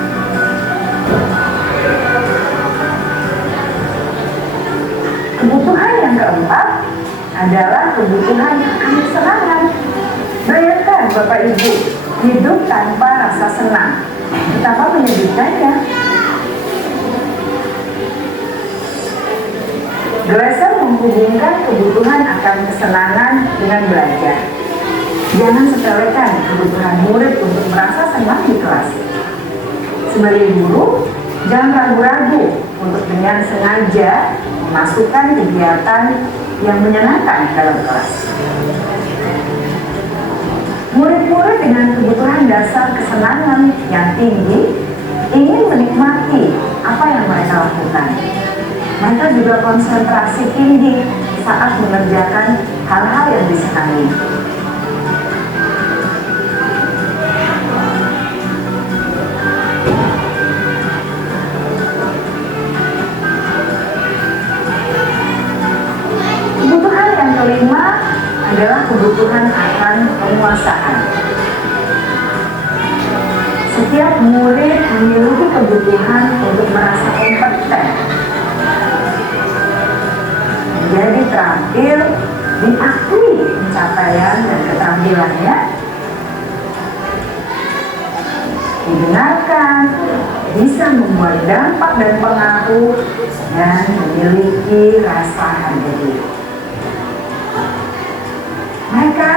Kebutuhan yang keempat adalah kebutuhan akan kesenangan. Bayangkan Bapak Ibu, hidup tanpa rasa senang, betapa menyedihkannya. Glasser menghubungkan kebutuhan akan kesenangan dengan belajar. Jangan sepelekan kebutuhan murid untuk merasa senang di kelas. Sebagai guru, jangan ragu-ragu untuk dengan sengaja memasukkan kegiatan yang menyenangkan dalam kelas. Murid-murid dengan kebutuhan dasar kesenangan yang tinggi ingin menikmati apa yang mereka lakukan. Mereka juga konsentrasi tinggi saat mengerjakan hal-hal yang disenangi. Kebutuhan yang kelima adalah kebutuhan akan penguasaan. Setiap murid memiliki kebutuhan untuk merasa kompeten, menjadi terampil, diakui pencapaian dan keterampilannya, didengarkan, bisa membuat dampak dan pengaruh, dan memiliki rasa harga diri. Mereka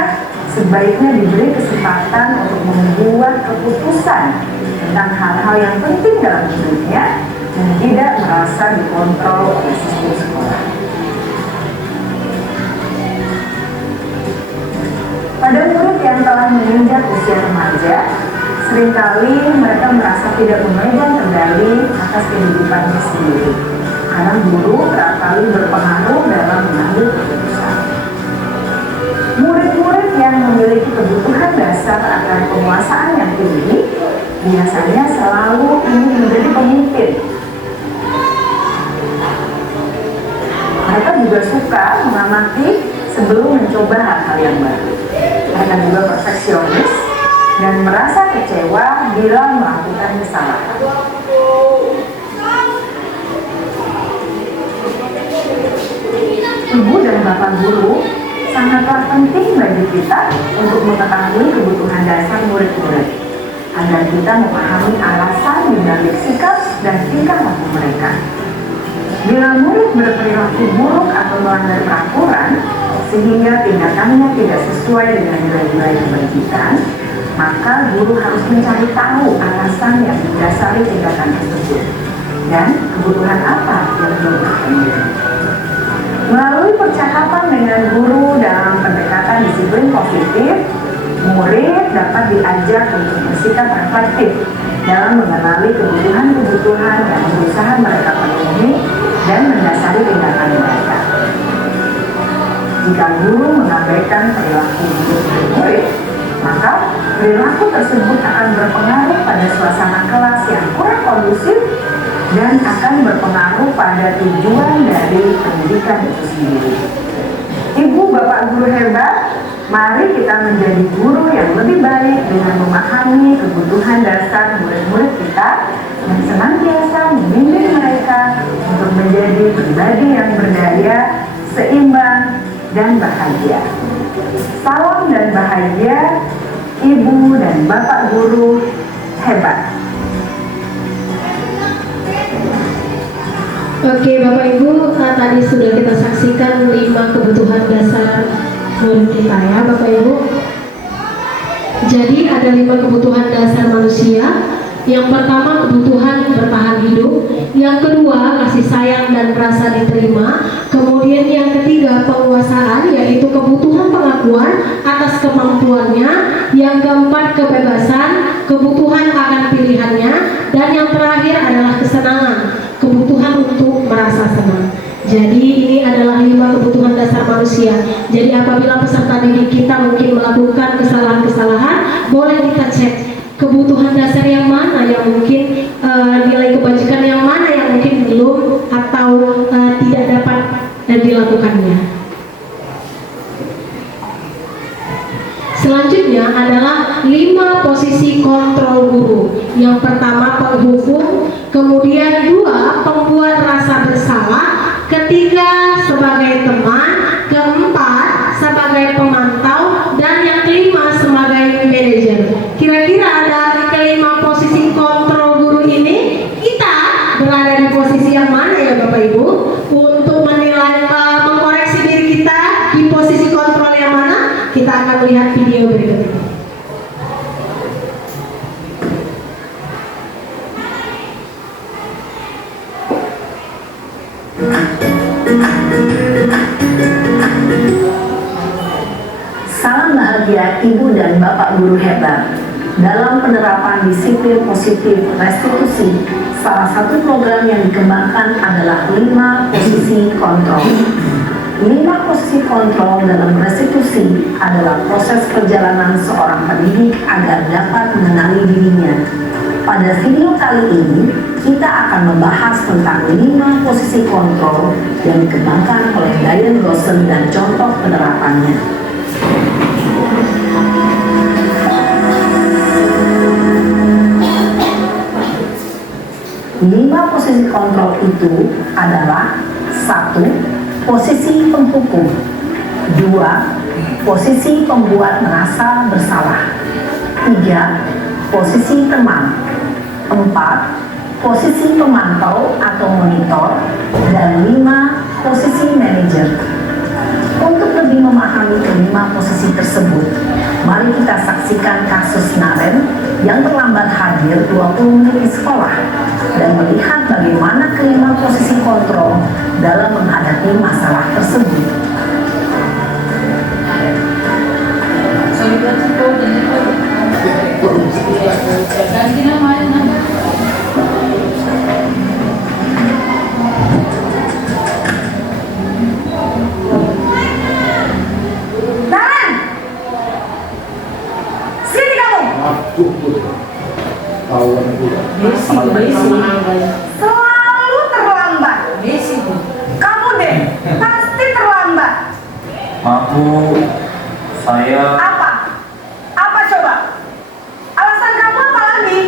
sebaiknya diberi kesempatan untuk membuat keputusan tentang hal-hal yang penting dalam hidupnya dan tidak merasa dikontrol oleh sistem sekolah. Pada murid yang telah menginjak usia remaja, seringkali mereka merasa tidak memegang kendali atas kehidupannya sendiri, karena guru kerap kali berpengaruh dalam mengambil keputusan. Murid-murid yang memiliki kebutuhan dasar akan penguasaan yang tinggi biasanya selalu ingin menjadi pemimpin. Mereka juga suka mengamati sebelum mencoba hal-hal yang baru. Mereka juga perfeksionis dan merasa kecewa bila melakukan kesalahan. Ibu dan bapak guru sangatlah penting bagi kita untuk mengetahui kebutuhan dasar murid-murid, agar kita memahami alasan dibalik sikap dan tingkah laku mereka. Bila murid berperilaku buruk atau melanggar peraturan, sehingga tindakannya tidak sesuai dengan nilai-nilai yang berikan, maka guru harus mencari tahu alasan yang mendasari tindakan tersebut dan kebutuhan apa yang dilakukan. Melalui percakapan dengan guru dalam pendekatan disiplin positif, murid dapat diajak untuk bersikap reflektif dalam mengenali kebutuhan-kebutuhan yang berusaha mereka penuhi dan mendasari tindakan mereka. Jika guru mengabaikan perilaku murid, maka perilaku tersebut akan berpengaruh pada suasana kelas yang kurang kondusif dan akan berpengaruh pada tujuan dari pendidikan itu sendiri. Ibu, bapak guru hebat, mari kita menjadi guru yang lebih baik dengan memahami kebutuhan dasar murid-murid kita dan senantiasa membimbing mereka untuk menjadi pribadi yang berdaya, seimbang, dan bahagia. Salam dan bahagia, ibu dan bapak guru hebat. Oke Bapak Ibu, tadi sudah kita saksikan 5 kebutuhan dasar murid kita ya Bapak Ibu. Jadi ada 5 kebutuhan dasar manusia. Yang pertama kebutuhan bertahan hidup, yang kedua kasih sayang dan rasa diterima, kemudian yang ketiga penguasaan yaitu kebutuhan pengakuan atas kemampuannya, yang keempat kebebasan, kebutuhan akan pilihannya, dan yang terakhir adalah kesenangan, kebutuhan untuk merasa senang. Jadi ini adalah 5 kebutuhan dasar manusia. Jadi apabila peserta didik kita mungkin melakukan kesalahan-kesalahan, boleh kita cek kebutuhan dasar yang mana yang mungkin nilai kebajikan yang mana yang mungkin belum atau tidak dapat dilakukannya. Selanjutnya adalah 5 posisi kontrol guru. Yang pertama penghukum, kemudian 2 pembuat rasa bersalah, ketiga sebagai teman, keempat sebagai pemantau, dan yang kelima sebagai manajer. Kira-kira dari kelima posisi kontrol guru ini kita berada di posisi yang mana ya Bapak Ibu? Untuk menilai mengkoreksi diri kita di posisi kontrol yang mana, kita akan melihat video berikut ini. Salam bahagia ibu dan bapak guru hebat. Dalam penerapan disiplin positif restitusi, salah satu program yang dikembangkan adalah 5 posisi kontrol. 5 posisi kontrol dalam restitusi adalah proses perjalanan seorang pendidik agar dapat mengenali dirinya. Pada video kali ini, kita akan membahas tentang 5 posisi kontrol yang dikembangkan oleh Diane Rosen dan contoh penerapannya. Lima posisi kontrol itu adalah 1. Posisi penghukum. 2. Posisi pembuat merasa bersalah. 3. Posisi teman. 4. Posisi pemantau atau monitor. Dan 5. Posisi manajer. Untuk lebih memahami kelima posisi tersebut, mari kita saksikan kasus Naren yang terlambat hadir 20 menit di sekolah dan melihat bagaimana kelima posisi kontrol dalam menghadapi masalah tersebut. Selalu terlambat. Kamu deh, pasti terlambat. Maaf Bu, saya Apa? Apa coba? Alasan kamu apa lagi?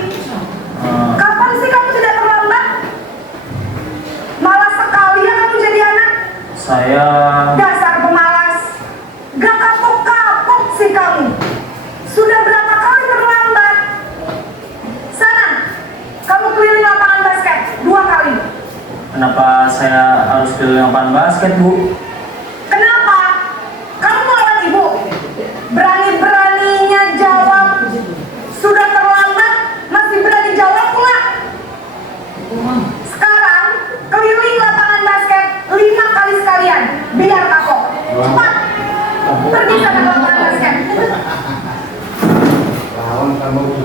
Kapan sih kamu tidak terlambat? Malas sekali ya kamu jadi anak. saya Dasar pemalas. Gak kapok-kapok sih kamu. Sudah berapa kali terlambat? Sana, kamu keliling lapangan basket 2 kali. kenapa saya harus keliling lapangan basket Bu? Kenapa? Kamu melawan ibu? Berani-beraninya jawab. Sudah terlambat, masih berani jawab pula. Sekarang, keliling lapangan basket 5 kali sekalian. Biar kapok. Cepat. Pergi sana ke lapangan basket.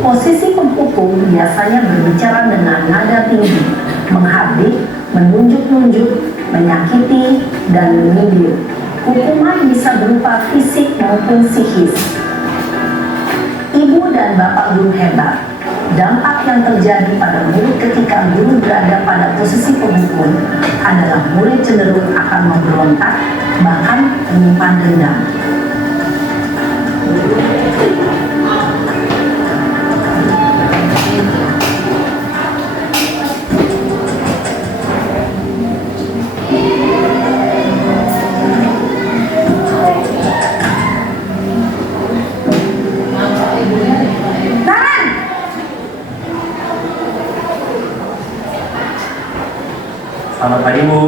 Posisi penghukum biasanya berbicara dengan nada tinggi, menghardik, menunjuk-nunjuk, menyakiti, dan menyindir. Hukuman bisa berupa fisik maupun psikis. Ibu dan bapak guru hebat. Dampak yang terjadi pada murid ketika guru berada pada posisi penghukum adalah murid cenderung akan memberontak, bahkan menyimpan dendam. Naren! Selamat pagi Bu.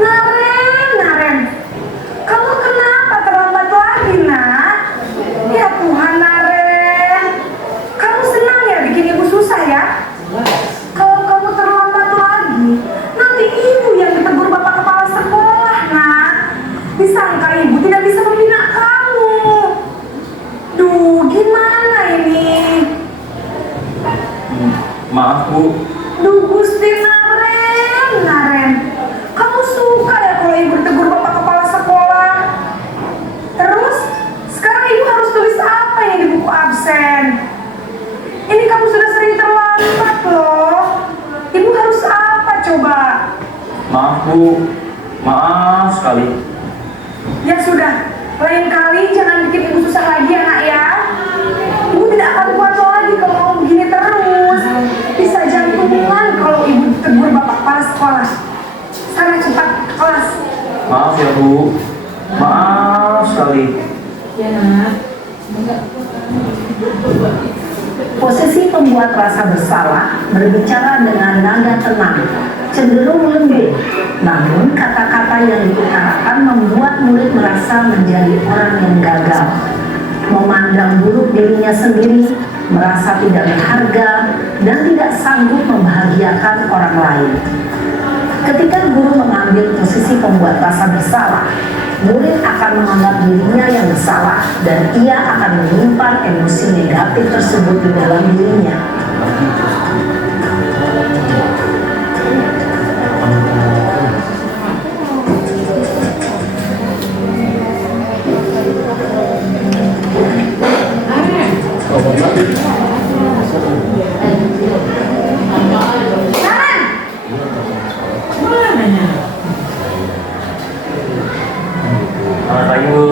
Naren, kamu kenapa terlambat lagi, nak? Ya Tuhan, Naren, kamu senang ya bikin ibu susah ya? Kalau kamu terlambat lagi, nanti ibu yang ditegur bapak kepala sekolah, nak. Disangka ibu tidak bisa membina kamu. Duh, gimana ini? Maaf Bu, Duh, Gusti Naren, kamu suka ya kalau ibu ditegur bapak kepala sekolah? Terus, sekarang ibu harus tulis apa yang di buku absen? Ini kamu sudah sering terlambat loh. Ibu harus apa coba? maaf Bu, maaf sekali. Ya sudah, lain kali jangan bikin ibu susah lagi ya, nak ya. Ibu tidak akan kuat lagi kalau kamu begini terus. Bisa jantungan kalau ibu ditegur bapak kepala sekolah. Sana cepat ke kelas. Maaf ya Bu, maaf sekali. Posisi pembuat rasa bersalah berbicara dengan nada tenang, cenderung lembut. Namun kata-kata yang diutarakan membuat murid merasa menjadi orang yang gagal, memandang buruk dirinya sendiri, merasa tidak berharga, dan tidak sanggup membahagiakan orang lain. Ketika guru mengambil posisi pembuat rasa bersalah, murid akan menganggap dirinya yang bersalah dan ia akan menyimpan emosi negatif tersebut di dalam dirinya. Selamat pagi Bu.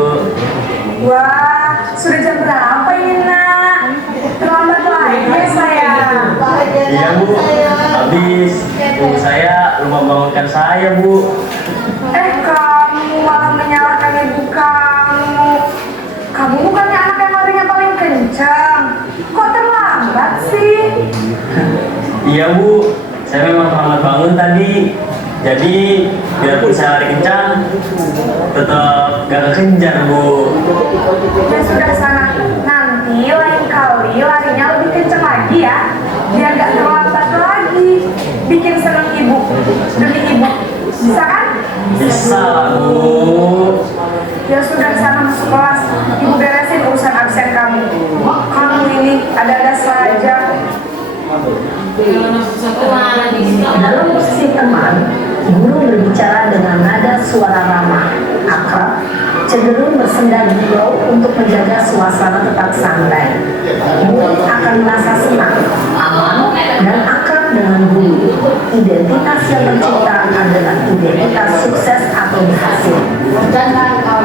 Wah, sudah jam berapa ini nak? Terlambat lagi ya sayang. Iya Bu, habis ibu saya lupa bangunkan saya Bu. Kamu malah menyalahkan ibu kamu. Kamu bukannya anak yang larinya paling kencang. Kok terlambat sih? Iya Bu, saya memang terlambat bangun tadi. Jadi biarpun saya lari kencang, tetap gak kekejar Bu. Ya sudah sana, nanti lain kali larinya lebih kencang lagi ya, biar gak terlambat lagi. Bikin seneng ibu, demi ibu, bisa kan? Bisa lah Bu. Ya sudah sana masuk kelas, ibu beresin urusan absen kamu. Kamu ini ada-ada saja. Dalam posisi teman, guru berbicara dengan nada suara ramah, akrab, cenderung bersenda gurau untuk menjaga suasana tetap santai. Murid akan merasa senang, aman, dan akrab dengan guru. Identitas yang tercipta adalah identitas sukses atau berhasil.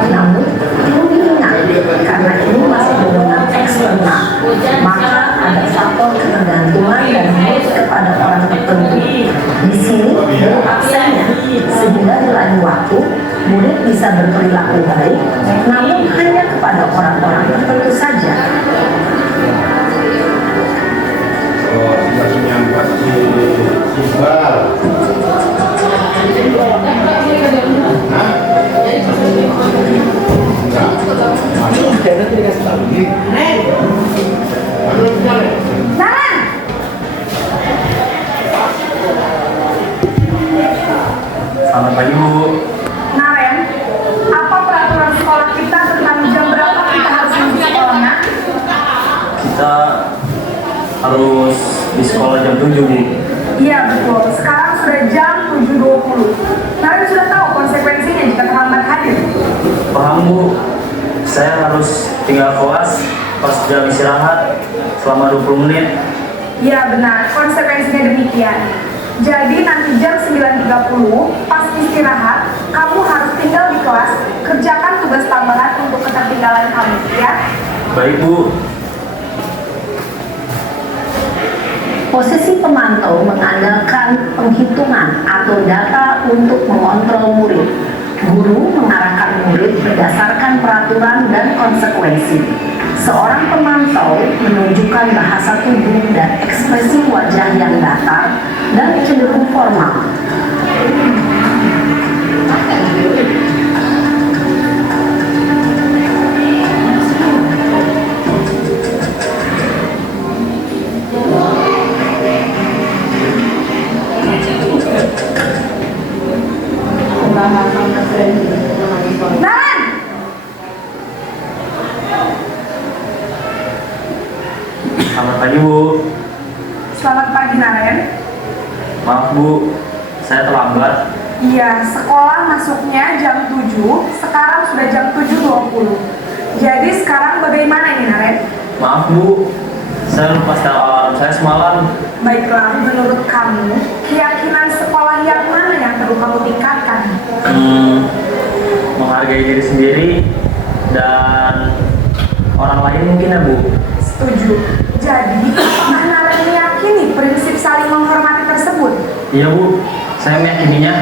Namun, perlu diingat, karena ini masih dorongan eksternal, maka ada faktor ketergantungan dan mood kepada orang tertentu. Di sini guru absennya, sehingga di lain waktu murid bisa berperilaku baik, namun hanya kepada orang-orang tertentu saja. Oh, sudah menyampat si Iqbal. Hah? Enggak. Naran! Selamat pagi Bu. Naren, apa peraturan sekolah kita tentang jam berapa kita harus di sekolahnya? Kita harus di sekolah jam 7 Bu. Iya betul, sekarang sudah jam 7.20. Naren sudah tahu konsekuensinya jika terlambat hadir. Paham Bu, saya harus tinggal kelas pas jam istirahat selama 20 menit. Iya benar, konsekuensinya demikian. Jadi nanti jam 9.30 pas istirahat, kamu harus tinggal di kelas, kerjakan tugas tambahan untuk ketertinggalan kamu, ya. Baik Bu. Posisi pemantau mengandalkan penghitungan atau data untuk mengontrol murid. Guru mengarahkan murid berdasarkan peraturan dan konsekuensi. Seorang pemantau menunjukkan bahasa tubuh dan ekspresi wajah yang datar dan cenderung formal. Naran! Selamat pagi Bu. Selamat pagi Naren. Maaf Bu, saya terlambat. Iya, sekolah masuknya jam 7, sekarang sudah jam 7.20. Jadi sekarang bagaimana ini Naren? Maaf Bu, saya lupa setel alarm saya semalam. Baiklah, menurut kamu, keyakinan sekolah yang mana yang perlu kamu tingkatkan? Menghargai diri sendiri dan orang lain mungkin ya Bu. Setuju. Jadi, apakah Naren meyakini prinsip saling menghormati tersebut? Iya Bu, saya meyakininya.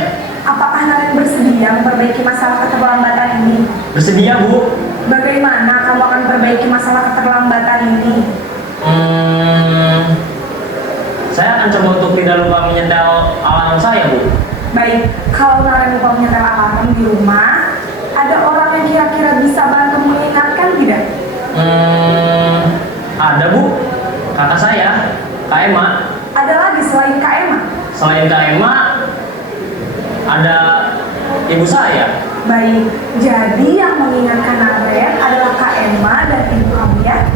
Apakah Naren bersedia memperbaiki masalah keterlambatan ini? Bersedia Bu. Bagaimana kamu akan perbaiki masalah keterlambatan ini? Saya akan coba untuk tidak lupa menyetel alarm saya Bu. Baik, kalau Naren lupa menyetel alarm di rumah, ada orang yang kira-kira bisa bantu mengingatkan tidak? Ada Bu, kakak saya, Kak Emma. Ada lagi selain Kak Emma? Selain Kak Emma, ada ibu saya. Baik, jadi yang mengingatkan Naren adalah Kak Emma dan Ibu kamu ya.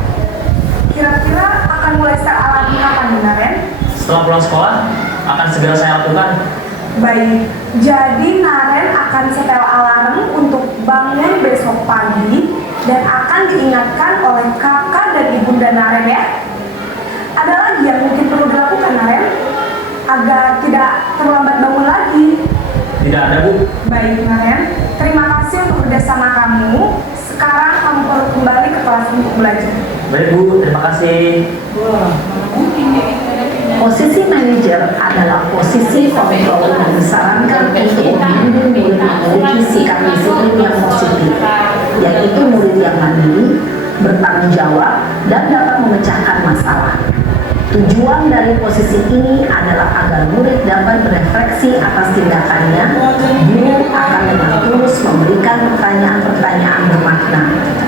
Kira-kira akan mulai secara alami kapan nih, Naren? Setelah pulang sekolah, akan segera saya lakukan. Baik, jadi Naren akan setel alarm untuk bangun besok pagi dan akan diingatkan oleh kakak dan ibunda Naren ya. Ada lagi yang mungkin perlu dilakukan Naren agar tidak terlambat bangun lagi? Tidak ada, Bu. Baik Naren, terima kasih untuk kerjasama kamu. Sekarang kamu perlu kembali ke kelas untuk belajar. Baik, Bu. Terima kasih. Posisi manajer adalah posisi kontrol yang disarankan untuk membimbing murid memiliki sikap disiplin yang positif, yaitu murid yang mandiri, bertanggung jawab, dan dapat memecahkan masalah. Tujuan dari posisi ini adalah agar murid dapat berefleksi atas tindakannya. Guru akan dengan tulus memberikan pertanyaan-pertanyaan bermakna,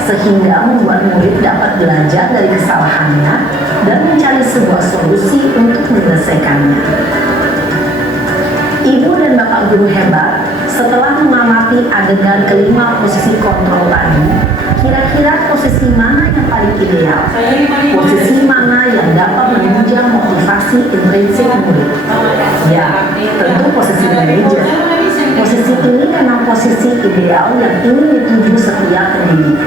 sehingga membuat murid dapat belajar dari kesalahannya dan mencari sebuah solusi untuk menyelesaikannya. Ibu dan Bapak guru hebat, setelah mengamati adegan kelima posisi kontrol tadi, kira-kira posisi mana yang paling ideal? Posisi mana yang dapat menunjang motivasi intrinsik murid? Ya, tentu posisi manajer. Posisi ini memang posisi ideal yang ingin dituju setiap pendidik.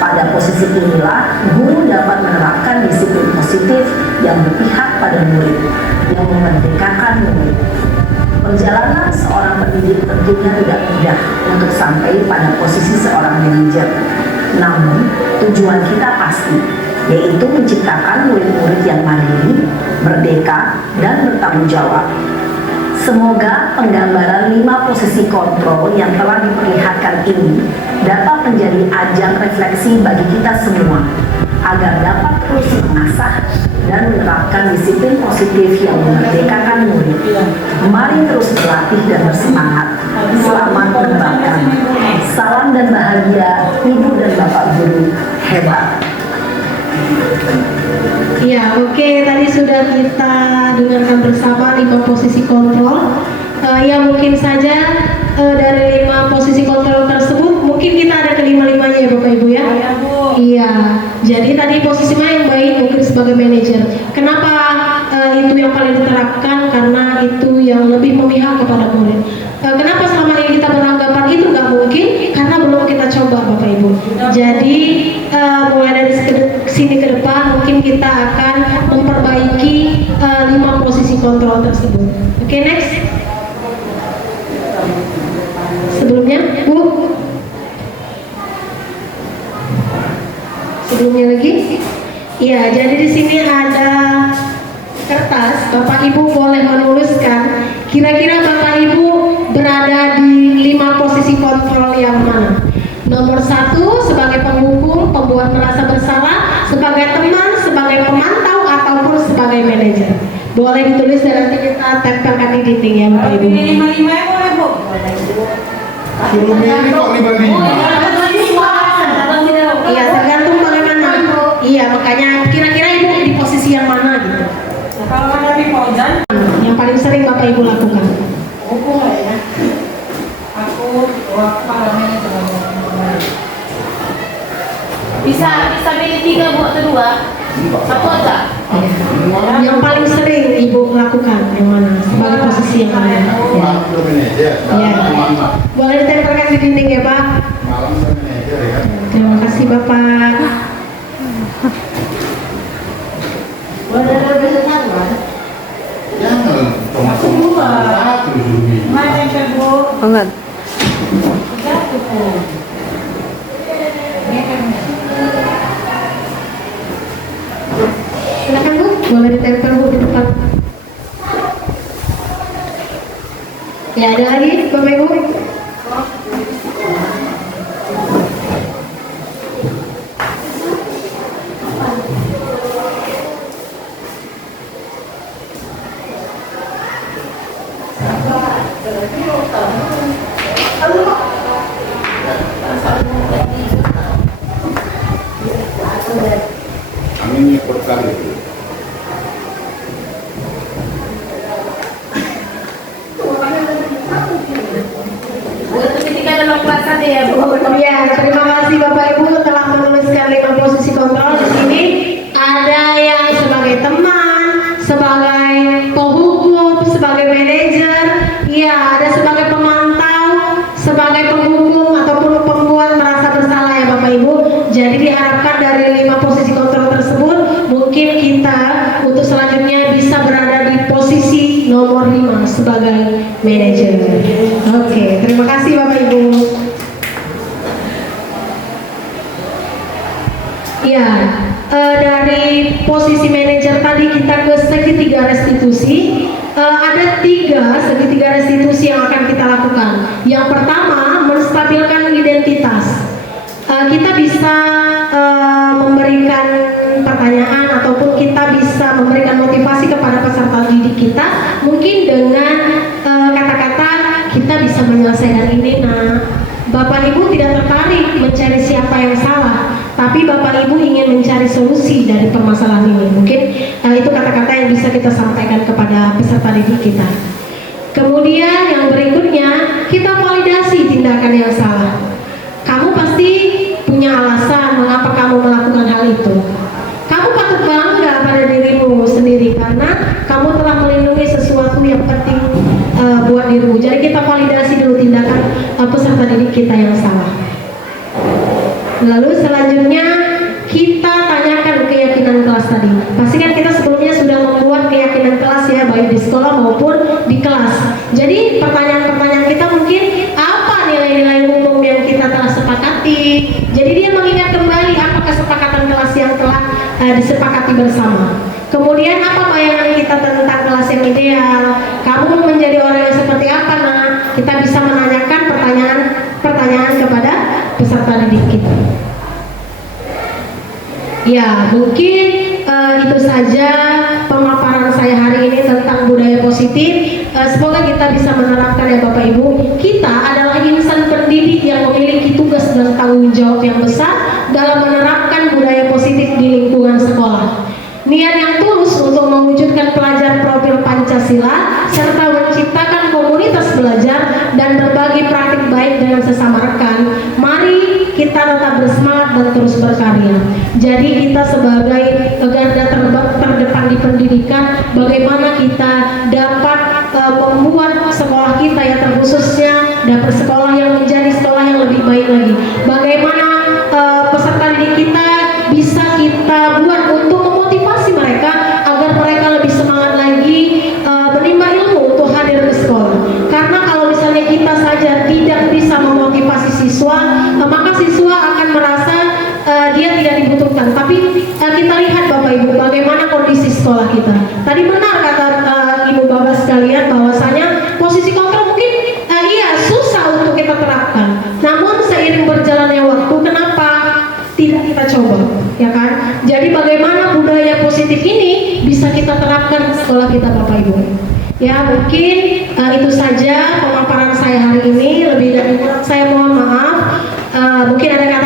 Pada posisi inilah, guru dapat menerapkan disiplin positif yang berpihak pada murid, yang memerdekakan murid. Perjalanan seorang pendidik tentunya tidak mudah untuk sampai pada posisi seorang manajer. Namun, tujuan kita pasti, yaitu menciptakan murid-murid yang mandiri, merdeka, dan bertanggung jawab. Semoga penggambaran 5 posisi kontrol yang telah diperlihatkan ini dapat menjadi ajang refleksi bagi kita semua, agar dapat terus mengasah dan menerapkan disiplin positif yang memerdekakan murid. Mari terus berlatih dan bersemangat. Selamat menembakkan. Salam dan bahagia Ibu dan Bapak guru hebat. Ya, oke, tadi sudah kita dengarkan bersama 5 posisi kontrol. Ya mungkin saja dari 5 posisi kontrol tersebut mungkin kita ada kelima-limanya ya Bapak Ibu ya. Iya, jadi tadi posisi mana yang baik mungkin sebagai manajer. Kenapa itu yang paling diterapkan? Karena itu yang lebih memihak kepada murid. Kenapa selama ini kita beranggapan itu nggak mungkin? Karena belum kita coba Bapak Ibu. Jadi mulai dari sini ke depan mungkin kita akan memperbaiki 5 posisi kontrol tersebut. Oke, next. Sebelumnya, Bu. Sebelumnya lagi. Ya, jadi di sini ada kertas. Bapak Ibu boleh menuliskan kira-kira Bapak Ibu berada di 5 posisi kontrol yang mana? Nomor 1 sebagai penghukum, pembuat merasa bersalah, sebagai teman, sebagai pemantau, ataupun sebagai manajer. Boleh ditulis dan nanti kita tempelkan di dinding ya Bapak Ibu. Ini 5-5 ya boleh Bu? Sebelumnya ini kok 55. Iya, tergantung bagaimana. Iya, makanya kira-kira Ibu di posisi yang mana gitu. Kalau ada di Fauzan, Yang paling sering Bapak Ibu lakukan. hukum lah ya. Aku parlemen itu Bisa pilih 3 Bu atau 2? Satu aja. Yang paling sering Ibu lakukan yang mana? Sebagai posisi yang mana? Ya. Ya. Boleh ditempelkan di dinding ya Pak. Terima kasih Bapak. boleh ada besetan kan? Aku 2. Mana yang Bu? Enggak. 3 Bu. Silakan Bu, boleh ditempel Bu di depan. Ya, ada lagi Bapak Ibu? Kami ikutkan itu. ya Bu. Ya, terima kasih Bapak Ibu telah menuliskan 5 posisi kontrol di sini. Ada yang sebagai teman, sebagai penghukum, sebagai manajer, ya ada sebagai pemantau, sebagai penghukum ataupun pembuat merasa bersalah ya Bapak Ibu. Jadi diharapkan dari 5 posisi kontrol tersebut mungkin kita untuk selanjutnya bisa berada di posisi nomor 5 sebagai manajer. Oke, terima kasih Bapak Ibu. Ya, dari posisi manajer tadi kita ke segitiga restitusi. Ada segitiga restitusi yang akan kita lakukan. Yang pertama, menstabilkan identitas. Kita bisa memberikan pertanyaan ataupun kita bisa memberikan motivasi kepada peserta didik kita, mungkin dengan kata-kata kita bisa menyelesaikan ini. Nah, Bapak Ibu tidak tertarik mencari siapa yang salah, tapi Bapak Ibu ingin mencari solusi dari permasalahan ini. Mungkin itu kata-kata yang bisa kita sampaikan kepada peserta didik kita. Kemudian yang berikutnya, kita validasi tindakan yang salah. Kamu pasti punya alasan mengapa kamu melakukan hal itu. Kamu patut bangga pada dirimu sendiri karena kamu telah melindungi sesuatu yang penting buat dirimu. Jadi kita validasi dulu tindakan peserta didik kita yang salah. Lalu selanjutnya kita tanyakan keyakinan kelas tadi. Pastikan kita sebelumnya sudah membuat keyakinan kelas ya, baik di sekolah maupun di kelas. Jadi pertanyaan-pertanyaan kita mungkin apa nilai-nilai umum yang kita telah sepakati. Jadi dia mengingat kembali apa kesepakatan kelas yang telah disepakati bersama. Kemudian apa bayangan kita tentang kelas yang ideal? Kamu menjadi orang yang seperti apa? Nah, kita bisa menanyakan pertanyaan kepada peserta didik kita. Ya, mungkin itu saja pemaparan saya hari ini tentang budaya positif. Semoga kita bisa menerapkan ya Bapak Ibu. Kita adalah insan pendidik yang memiliki tugas dan tanggung jawab yang besar dalam menerapkan budaya positif di lingkungan sekolah. Niat yang tulus untuk mewujudkan pelajar profil Pancasila serta menciptakan komunitas belajar dan berbagi praktik baik dengan sesama rekan. Mari kita tetap bersemangat dan terus berkarya. Jadi kita sebagai garda terdepan di pendidikan, bagaimana kita dapat membuat sekolah kita ya, terkhususnya dapat sekolah yang menjadi sekolah yang lebih baik lagi. Bagaimana peserta didik kita bisa kita buat untuk memotivasi mereka agar mereka lebih semangat lagi menimba ilmu untuk hadir ke sekolah. Karena kalau misalnya kita saja tidak bisa memotivasi siswa, maka siswa akan merasa dia tidak dibutuhkan. Tapi kita lihat Bapak Ibu bagaimana kondisi sekolah kita. Tadi benar kata Ibu Bapak sekalian bahwasanya posisi kontrol mungkin iya susah untuk kita terapkan. Namun seiring berjalannya waktu, kenapa tidak kita coba, ya kan? Jadi bagaimana budaya positif ini bisa kita terapkan di sekolah kita Bapak Ibu. Ya mungkin itu saja pemaparan saya hari ini. Lebih dan kurang saya mohon maaf. Mungkin ada kata